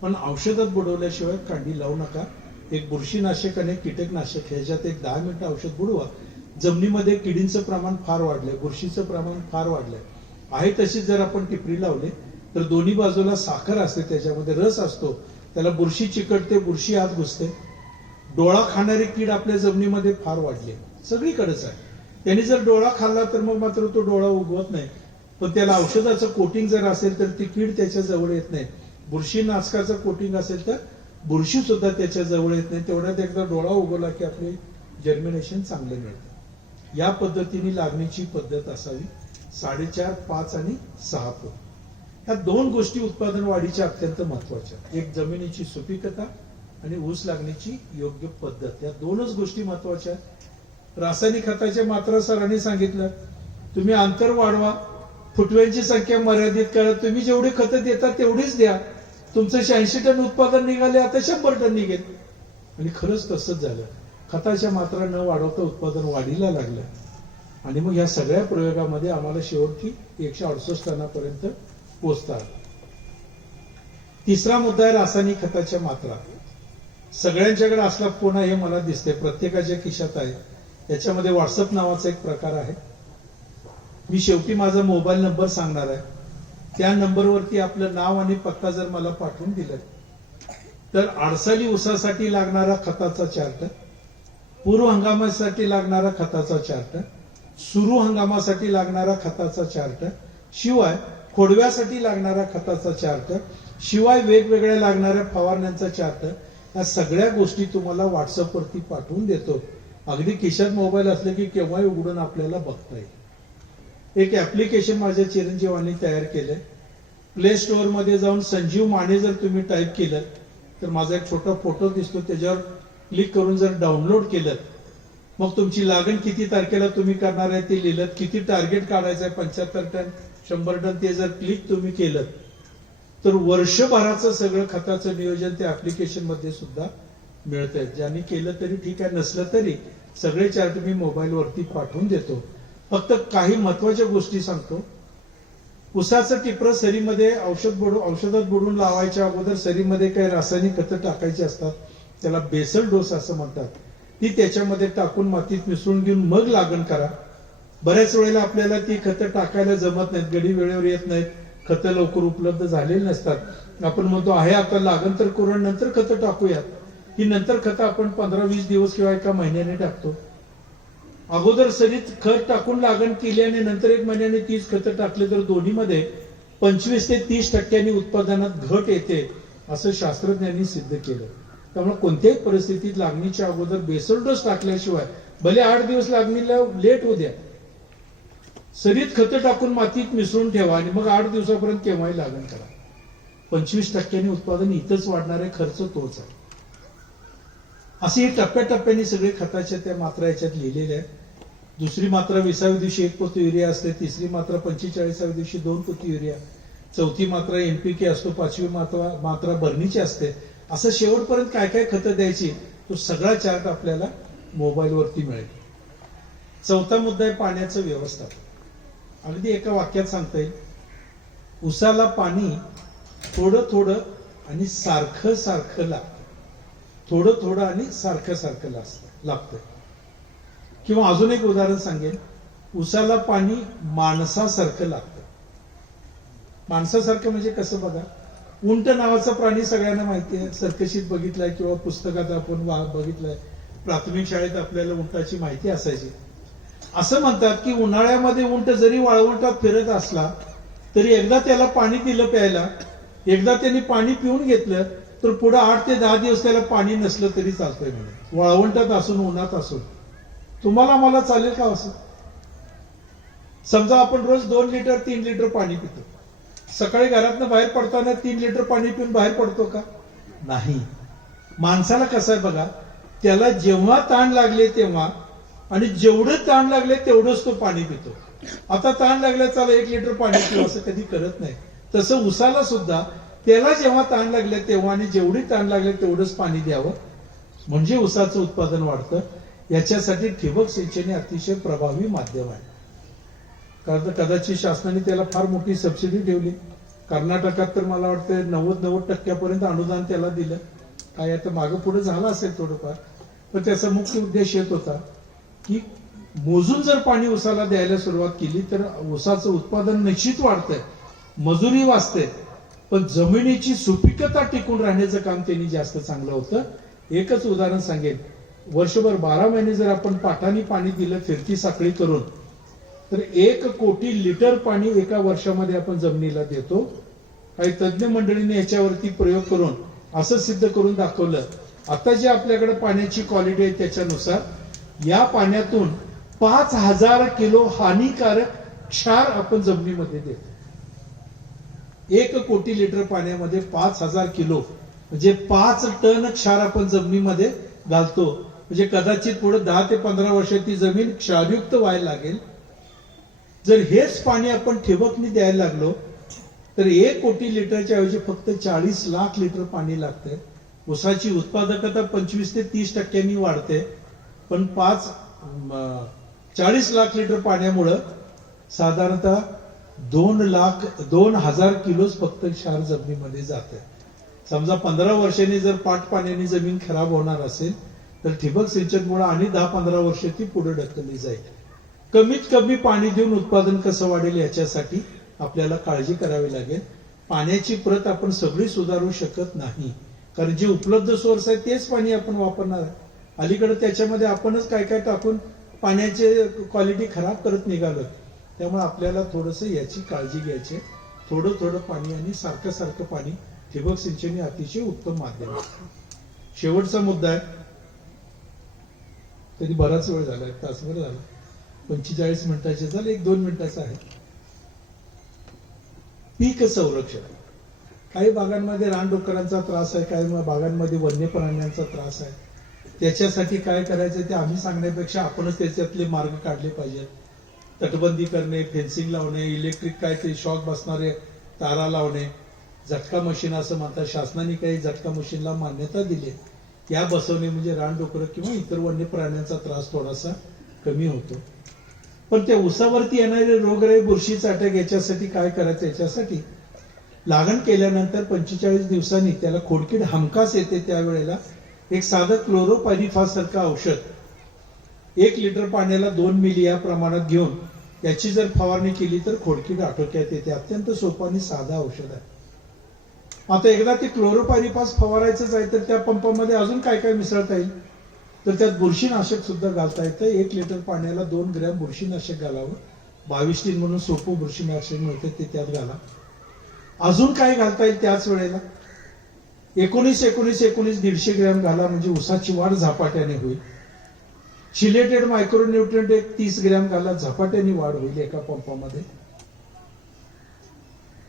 पण औषधात बुडवल्याशिवाय कांडी लावू नका. एक बुरशीनाशक आणि कीटकनाशक ह्याच्यात एक 10 मिनिटं औषध बुडवा. जमिनीमध्ये किडींचं प्रमाण फार वाढलंय, बुरशीचं प्रमाण फार वाढलंय. आहे तशी जर आपण टिपरी लावले तर दोन्ही बाजूला साखर असते, त्याच्यामध्ये रस असतो, त्याला बुरशी चिकटते, बुरशी आत घुसते. डोळा खाणारी कीड आपल्या जमिनीमध्ये फार वाढली, सगळीकडेच आहे. त्यांनी जर डोळा खाल्ला तर मग मात्र तो डोळा उगवत नाही. पण त्याला औषधाचं कोटिंग जर असेल तर ती कीड त्याच्या जवळ येत नाही. बुरशीनाशकाचं कोटिंग असेल तर बुरशी सुद्धा त्याच्या जवळ येत नाही. तेवढ्यात एकदा डोळा उगवला की आपले जर्मिनेशन चांगलं मिळतं. या पद्धतीने लागणीची पद्धत असावी. 4.5, 5 आणि 6 फूट. ह्या 2 गोष्टी उत्पादन वाढीच्या अत्यंत महत्वाच्या. एक जमिनीची सुपीकता आणि ऊस लागणीची योग्य पद्धत, या 2च गोष्टी महत्वाच्या. रासायनिक खताच्या मात्रा सरांनी सांगितलं, तुम्ही अंतर वाढवा, फुटव्यांची संख्या मर्यादित करा. तुम्ही जेवढी खतं देता तेवढीच द्या. तुमचं 86 टन उत्पादन निघाले, आता 100 टन निघेल. आणि खरंच तसंच झालं. खताच्या मात्रा न वाढवता उत्पादन वाढीला लागलं. आणि मग या सगळ्या प्रयोगामध्ये आम्हाला शेवटी 168 टनापर्यंत पोहोचतात. तिसरा मुद्दा आहे रासायनिक खताच्या मात्रा. सगळ्यांच्याकडे असला फोन आहे हे मला दिसते, प्रत्येकाच्या खिशात आहे. याच्यामध्ये व्हॉट्सअप नावाचा एक प्रकार आहे. मी शेवटी माझा मोबाईल नंबर सांगणार आहे. त्या नंबरवरती आपलं नाव आणि पत्ता जर मला पाठवून दिलं तर आडसाली ऊसासाठी लागणारा खताचा चार्ट, पूर्व हंगामासाठी लागणारा खताचा चार्ट, सुरू हंगामासाठी लागणारा खताचा चार्ट, शिवाय खोडव्यासाठी लागणारा खताचा चार्ट, शिवाय वेगवेगळ्या लागणाऱ्या फवारण्यांचा चार्ट, या सगळ्या गोष्टी तुम्हाला व्हॉट्सअपवरती पाठवून देतो. अगदी खिशात मोबाईल असले की केव्हाही उघडून आपल्याला बघता येईल. एक ऍप्लिकेशन माझ्या चिरंजीवांनी तयार केलंय. प्ले स्टोअर मध्ये जाऊन संजीव माने जर तुम्ही टाईप केलं तर माझा एक छोटा फोटो दिसतो, त्याच्यावर क्लिक करून जर डाउनलोड केलं, मग तुमची लागण किती तारखेला तुम्ही करणार आहे ते लिहिलं, किती टार्गेट काढायचं आहे 75 टन 100 टन, ते जर क्लिक तुम्ही केलं तर वर्षभराचं सगळं खताचं नियोजन त्या ऍप्लिकेशन मध्ये सुद्धा मिळतंय. ज्यांनी केलं तरी ठीक आहे, नसलं तरी सगळे चार्ट मी मोबाईलवरती पाठवून देतो. फक्त काही महत्वाच्या गोष्टी सांगतो. ऊसाचं टिपरं सरीमध्ये औषधात बुडवून लावायच्या अगोदर सरीमध्ये काही रासायनिक खतं टाकायची असतात, त्याला बेसल डोस असं म्हणतात. ती त्याच्यामध्ये टाकून मातीत मिसळून घेऊन मग लागण करा. बऱ्याच वेळेला आपल्याला ती खतं टाकायला जमत नाहीत, गडी वेळेवर येत नाहीत, खतं लवकर उपलब्ध झालेली नसतात. आपण म्हणतो आहे आता लागण तर करू, नंतर खतं टाकूयात. ही नंतर खतं आपण 15-20 दिवस किंवा 1 महिन्याने टाकतो. अगोदर सरीत खत टाकून लागण केली आणि नंतर 1 महिन्याने 30 खतं टाकले तर दोन्हीमध्ये 25 ते 30% उत्पादनात घट येते, असं शास्त्रज्ञांनी सिद्ध केलं. त्यामुळे कोणत्याही परिस्थितीत लागणीच्या अगोदर बेसल डोस टाकल्याशिवाय, भले 8 दिवस लागणीला लेट होऊ द्या, सरीत खतं टाकून मातीत मिसळून ठेवा आणि मग 8 दिवसापर्यंत केव्हाही लागण करा. 25% उत्पादन इथंच वाढणारे, खर्च तोच आहे. असे टप्प्याटप्प्याने सगळे खताच्या त्या मात्रा याच्यात लिहिलेल्या आहेत. दुसरी मात्रा 20व्या दिवशी 1 पोती युरिया असते, तिसरी मात्रा 45व्या दिवशी 2 पोती युरिया, चौथी मात्रा NPK असतो, 5वी मात्रा भरणीची असते. असं शेवटपर्यंत काय काय खतं द्यायची तो सगळा चार्ट आपल्याला मोबाईलवरती मिळेल. चौथा मुद्दा आहे पाण्याचं व्यवस्थापन. अगदी एका वाक्यात सांगता येईल, ऊसाला पाणी थोडं थोडं आणि सारखं सारखं लागतं. थोडं थोडं आणि सारखं सारखं लागतं. किंवा अजून एक उदाहरण सांगेन, ऊसाला पाणी माणसासारखं लागतं. माणसासारखं म्हणजे कसं बघा, उंट नावाचा प्राणी सगळ्यांना माहिती आहे, सर्कशीत बघितलाय किंवा पुस्तकात आपण बघितलंय. प्राथमिक शाळेत आपल्याला उंटाची माहिती असायची. असं म्हणतात की उन्हाळ्यामध्ये उंट जरी वाळवंटात फिरत असला तरी एकदा त्याला पाणी दिलं प्यायला, एकदा त्यांनी पाणी पिऊन घेतलं तर पुढे 8 ते 10 दिवस त्याला पाणी नसलं तरी चालतंय म्हणे, वाळवंटात असून उन्हात असून. तुम्हाला मला चालेल का असं? समजा आपण रोज 2 लिटर 3 लिटर पाणी पितो, सकाळी घरातनं बाहेर पडताना 3 लिटर पाणी पिऊन बाहेर पडतो का? नाही. माणसाला कसं आहे बघा, त्याला जेव्हा ताण लागले तेव्हा आणि जेवढं ताण लागले तेवढंच तो पाणी पितो. आता ताण लागलं चला 1 लिटर पाणी पिऊ असं कधी करत नाही. तसं उसाला सुद्धा त्याला जेव्हा ताण लागले तेव्हा आणि जेवढी ताण लागले तेवढंच पाणी द्यावं, म्हणजे उसाचं उत्पादन वाढतं. याच्यासाठी ठिबक सिंचन हे अतिशय प्रभावी माध्यम आहे. कारण कदाचित शासनाने त्याला फार मोठी सबसिडी ठेवली. कर्नाटकात तर मला वाटतं 90% अनुदान त्याला दिलं. काय आता मागं पुढे झालं असेल थोडंफार, पण त्याचा मुख्य उद्देश येत होता की मोजून जर पाणी उसाला द्यायला सुरुवात केली तर उसाचं उत्पादन निश्चित वाढतंय, मजुरी वाचते, पण जमिनीची सुपीकता टिकून राहण्याचं काम त्यांनी जास्त चांगलं होतं. एकच उदाहरण सांगेन, वर्षभर 12 महिने जर आपण पाटाने पाणी दिलं फिरती साखळी करून तर 1 कोटी लिटर पाणी एका वर्षामध्ये आपण जमिनीला देतो. काही तज्ञ मंडळींनी याच्यावरती प्रयोग करून असं सिद्ध करून दाखवलं, आता जे आपल्याकडे पाण्याची क्वालिटी आहे त्याच्यानुसार या पाण्यातून 5000 किलो हानिकारक क्षार आपण जमिनीमध्ये देतो. 1 कोटी लिटर पाण्यामध्ये 5000 किलो म्हणजे 5 टन क्षार आपण जमिनीमध्ये घालतो. म्हणजे कदाचित पुढे 10 ते 15 वर्ष ती जमीन क्षारयुक्त व्हायला लागेल. जर हेच पाणी आपण ठिबकने द्यायला लागलो तर 1 कोटी लिटरच्या ऐवजी फक्त 40 लाख लिटर पाणी लागतंय. ऊसाची उत्पादकता 25 ते 30% वाढते, पण 40 लाख लिटर पाण्यामुळं साधारणतः 2,00,000 किलोच फक्त क्षार जमिनीमध्ये जाते. समजा 15 वर्षांनी जर पाट पाण्याने जमीन खराब होणार असेल तर ठिबक सिंचनमुळे आणि 10-15 वर्ष ती पुढे ढकलली जाईल. कमीत कमी पाणी देऊन उत्पादन कसं वाढेल याच्यासाठी आपल्याला काळजी करावी लागेल. पाण्याची प्रत आपण सगळी सुधारू शकत नाही, कारण जे उपलब्ध सोर्स आहे तेच पाणी आपण वापरणार आहे. अलीकडे त्याच्यामध्ये आपणच काय काय टाकून पाण्याची क्वालिटी खराब करत निघालो. त्यामुळे आपल्याला थोडंसं याची काळजी घ्यायची. थोडं थोडं पाणी आणि सारखं सारखं पाणी, ठिबक सिंचन हे अतिशय उत्तम माध्यम आहे. शेवटचा मुद्दा आहे, तरी बराच वेळ झाला, 1 तासभर झाला, 45 मिनिटाचे झाले, 1-2 मिनिटाचा आहे. पीक संरक्षण. काही भागांमध्ये रानडुकरांचा त्रास आहे, काही भागांमध्ये वन्य प्राण्यांचा त्रास आहे. त्याच्यासाठी काय करायचं ते आम्ही सांगण्यापेक्षा आपणच त्याच्यातले मार्ग काढले पाहिजेत. तटबंदी करणे, फेन्सिंग लावणे, इलेक्ट्रिक काय ते शॉक बसणारे तारा लावणे, झटका मशीन असं म्हणतात, शासनाने काही झटका मशीनला मान्यता दिली, या बसवणे म्हणजे रानडुकर किंवा इतर वन्य प्राण्यांचा त्रास थोडासा कमी होतो. पण त्या ऊसावरती येणारे रोगराई, बुरशीचा अटॅक याच्यासाठी काय करायचं? याच्यासाठी लागण केल्यानंतर 45 दिवसांनी त्याला खोडकीड हमखास येते. त्यावेळेला एक साधं क्लोरोपायरिफॉस सारखं औषध 1 लिटर पाण्याला 2 मिली या प्रमाणात घेऊन याची जर फवारणी केली तर खोडकीड आटोक्यात येते. अत्यंत सोपं आणि साधं औषध आहे. आता एकदा ते क्लोरोपायरिफॉस फवारायचंच आहे तर त्या पंपामध्ये अजून काय काय मिसळता येईल? तर त्यात बुरशीनाशक सुद्धा घालता येतं. 1 लिटर पाण्याला 2 ग्रॅम बुरशीनाशक घालावं. 22 म्हणून सोपं बुरशीनाशक मिळतं ते त्यात घाला. अजून काय घालता येईल त्याच वेळेला? 19-19-19 150 ग्रॅम घाला, म्हणजे ऊसाची वाढ झपाट्याने होईल. चिलेटेड मायक्रोन्यूट्रिएंट 30 ग्रॅम घाला, झपाट्याने वाढ होईल एका पंपामध्ये.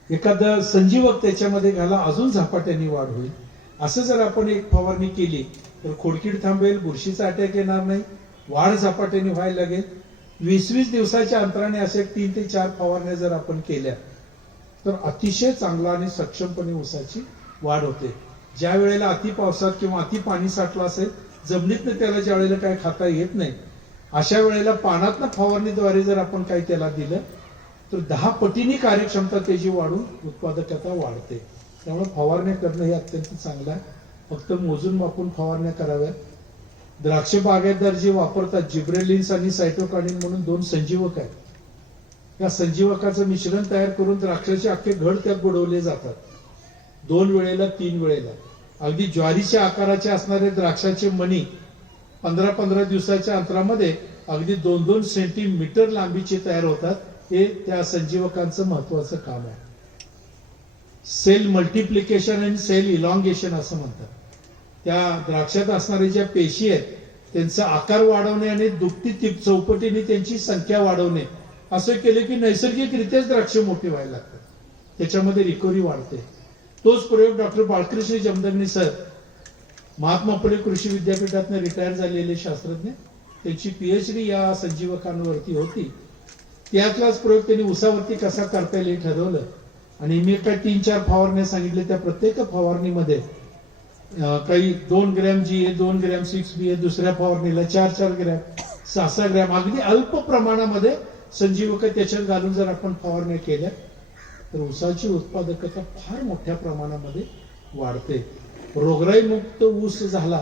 एखादा संजीवक त्याच्यामध्ये घाला, अजून झपाट्याने वाढ होईल. असं जर आपण एक फवारणी केली तर खोडकीड थांबेल, बुरशीचा अटॅक येणार नाही, वाढ झपाट्याने व्हायला लागेल. 20-20 दिवसाच्या अंतराने असे 3 ते 4 फवारण्या जर आपण केल्या तर अतिशय चांगला आणि सक्षमपणे ऊसाची वाढ होते. ज्या वेळेला अति पावसात किंवा अति पाणी साठलं असेल, जमिनीतनं त्याला ज्या वेळेला काय खाता येत नाही, अशा वेळेला पाण्यातनं फवारणीद्वारे जर आपण काही त्याला दिलं तर 10 पटीने कार्यक्षमता त्याची वाढून उत्पादकता वाढते. त्यामुळे फवारण्या करणं हे अत्यंत चांगलं आहे. फक्त मोजून मापून फवारण्या कराव्यात. द्राक्ष बागायतदार जे वापरतात, जिब्रेलिन्स आणि सायटोकानिन म्हणून 2 संजीवक आहेत. या संजीवकाचं मिश्रण तयार करून द्राक्षाचे अख्खे घड त्यात बुडवले जातात. 2 वेळेला 3 वेळेला. अगदी ज्वारीच्या आकाराचे असणारे द्राक्षाचे मणी 15-15 दिवसाच्या अंतरामध्ये अगदी 2-2 सेंटीमीटर लांबीचे तयार होतात. हे त्या संजीवकांचं महत्वाचं काम आहे. सेल मल्टिप्लिकेशन आणि सेल इलॉंगेशन असं म्हणतात. त्या द्राक्षात असणाऱ्या ज्या पेशी आहेत त्यांचा आकार वाढवणे आणि दुपटी चौपटीने त्यांची संख्या वाढवणे असं केलं की नैसर्गिकरित्याच द्राक्ष मोठी व्हायला लागतात. त्याच्यामध्ये रिकव्हरी वाढते. तोच प्रयोग डॉक्टर बाळकृष्ण जमदग्नी सर, महात्मा फुले कृषी विद्यापीठातून रिटायर झालेले शास्त्रज्ञ, त्यांची पीएचडी या संजीवकांवरती होती. त्यातलाच प्रयोग त्यांनी उसावरती कसा करता येईल हे ठरवलं आणि मी काय 3-4 फवारण्या सांगितले. त्या प्रत्येक फवारणीमध्ये काही 2 ग्रॅम GA, 2 ग्रॅम 6BA, दुसऱ्या फवारणीला 4-4 ग्रॅम, 6-6 ग्रॅम, अगदी अल्प प्रमाणामध्ये संजीवक त्याच्यात घालून जर आपण फवारण्या केल्या तर ऊसाची उत्पादकता फार मोठ्या प्रमाणामध्ये वाढते. रोगराई मुक्त ऊस झाला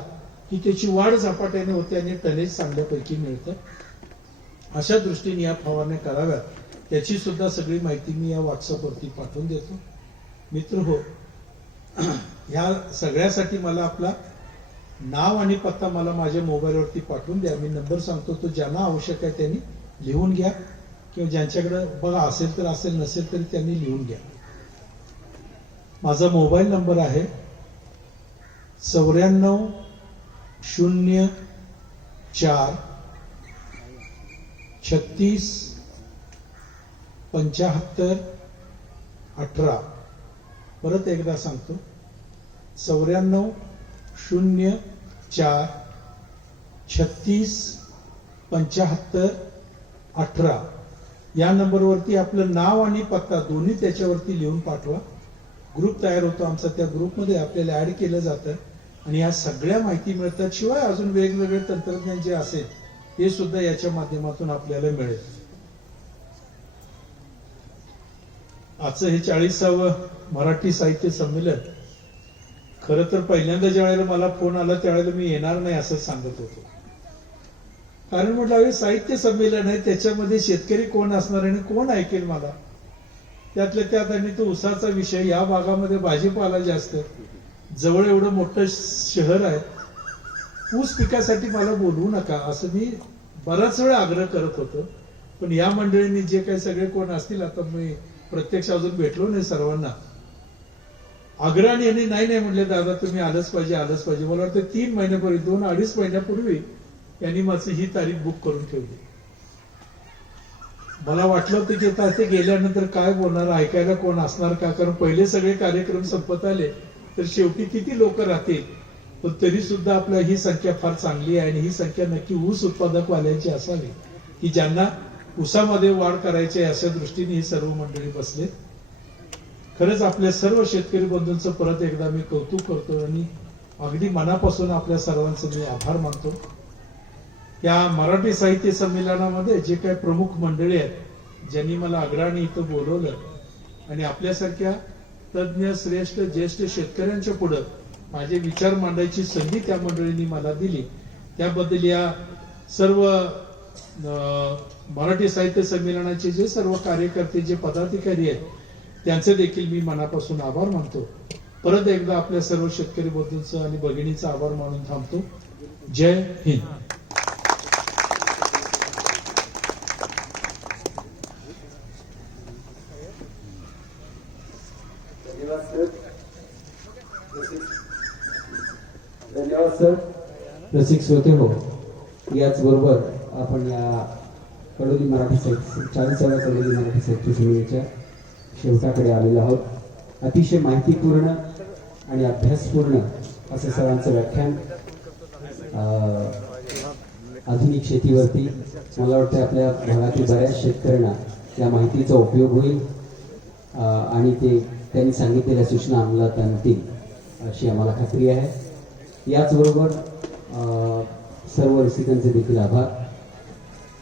की त्याची वाढ झपाट्याने होते आणि टनेज चांगल्यापैकी मिळतं. अशा दृष्टीने या फवारण्या कराव्यात. त्याची सुद्धा सगळी माहिती मी या व्हॉट्सअपवरती पाठवून देतो. मित्र हो, ह्या सगळ्यासाठी मला आपला नाव आणि पत्ता मला माझ्या मोबाईलवरती पाठवून द्या. मी नंबर सांगतो, तो ज्यांना आवश्यक आहे त्यांनी लिहून घ्या किंवा ज्यांच्याकडे बघा असेल तर असेल, नसेल तरी त्यांनी लिहून घ्या. माझा मोबाईल नंबर आहे 9404 36 75 18. परत एकदा सांगतो, 9404 36 75 18. या नंबरवरती आपलं नाव आणि पत्ता दोन्ही त्याच्यावरती लिहून पाठवा. ग्रुप तयार होतो आमचा. त्या ग्रुपमध्ये आपल्याला ऍड केलं जातं आणि या सगळ्या माहिती मिळतात. शिवाय अजून वेगवेगळे तंत्रज्ञान जे असेल ते सुद्धा याच्या माध्यमातून आपल्याला मिळेल. आजचं हे 40वे मराठी साहित्य संमेलन, खरं तर पहिल्यांदा ज्या वेळेला मला फोन आला त्यावेळेला मी येणार नाही असं सांगत होतो. कारण म्हटलं हे साहित्य संमेलन आहे, त्याच्यामध्ये शेतकरी कोण असणार आणि कोण ऐकेल मला. त्यातल्या त्यात आणि तो उसाचा विषय, या भागामध्ये भाजीपाला जास्त, जवळ एवढं मोठं शहर आहे, ऊस पिकासाठी मला बोलवू नका असं मी बराच वेळ आग्रह करत होतो. पण या मंडळींनी जे काही सगळे कोण असतील, आता मी प्रत्यक्ष अजून भेटलो नाही सर्वांना, आग्रहाने यांनी नाही म्हटले, दादा तुम्ही आलंच पाहिजे आलंच पाहिजे. मला वाटतं 3 महिन्यापूर्वी 2-2.5 महिन्यापूर्वी यांनी माझी ही तारीख बुक करून ठेवली. मला वाटलं होतं की आता ते गेल्यानंतर काय बोलणार, ऐकायला कोण असणार का, कारण पहिले सगळे कार्यक्रम संपत आले तर शेवटी किती लोक राहतील. पण तरी सुद्धा आपल्या ही संख्या फार चांगली आहे आणि ही संख्या नक्की ऊस उत्पादक वाल्यांची असावी की ज्यांना ऊसामध्ये वाढ करायची आहे, अशा दृष्टीने ही सर्व मंडळी बसले. खरंच आपल्या सर्व शेतकरी बंधूंचं परत एकदा मी कौतुक करतो आणि अगदी मनापासून आपल्या सर्वांचे मी आभार मानतो. या मराठी साहित्य संमेलनामध्ये जे काही प्रमुख मंडळी आहेत, ज्यांनी मला आग्रहाने इथं बोलवलं आणि आपल्यासारख्या तज्ञ श्रेष्ठ ज्येष्ठ शेतकऱ्यांच्या पुढे माझे विचार मांडायची संधी त्या मंडळींनी मला दिली, त्याबद्दल या सर्व मराठी साहित्य संमेलनाचे जे सर्व कार्यकर्ते, जे पदाधिकारी आहेत, त्यांचे देखील मी मनापासून आभार मानतो. परत एकदा आपल्या सर्व शेतकरी बंधूंचं आणि भगिनीचा आभार मानून थांबतो. जय हिंद. धन्यवाद सर. रसिक श्रोते हो, याचबरोबर आपण या कडोली मराठी साहित्य 40व्या कडोली मराठी साहित्य संमेलनाच्या शेवटाकडे आलेलो आहोत. अतिशय माहितीपूर्ण आणि अभ्यासपूर्ण असं सरांचं व्याख्यान आधुनिक शेतीवरती. मला वाटतं आपल्या भागातील बऱ्याच शेतकऱ्यांना या माहितीचा उपयोग होईल आणि ते त्यांनी सांगितलेल्या सूचना अंमलात आणतील अशी आम्हाला खात्री आहे. याचबरोबर सर्व रसिकांचे देखील आभार.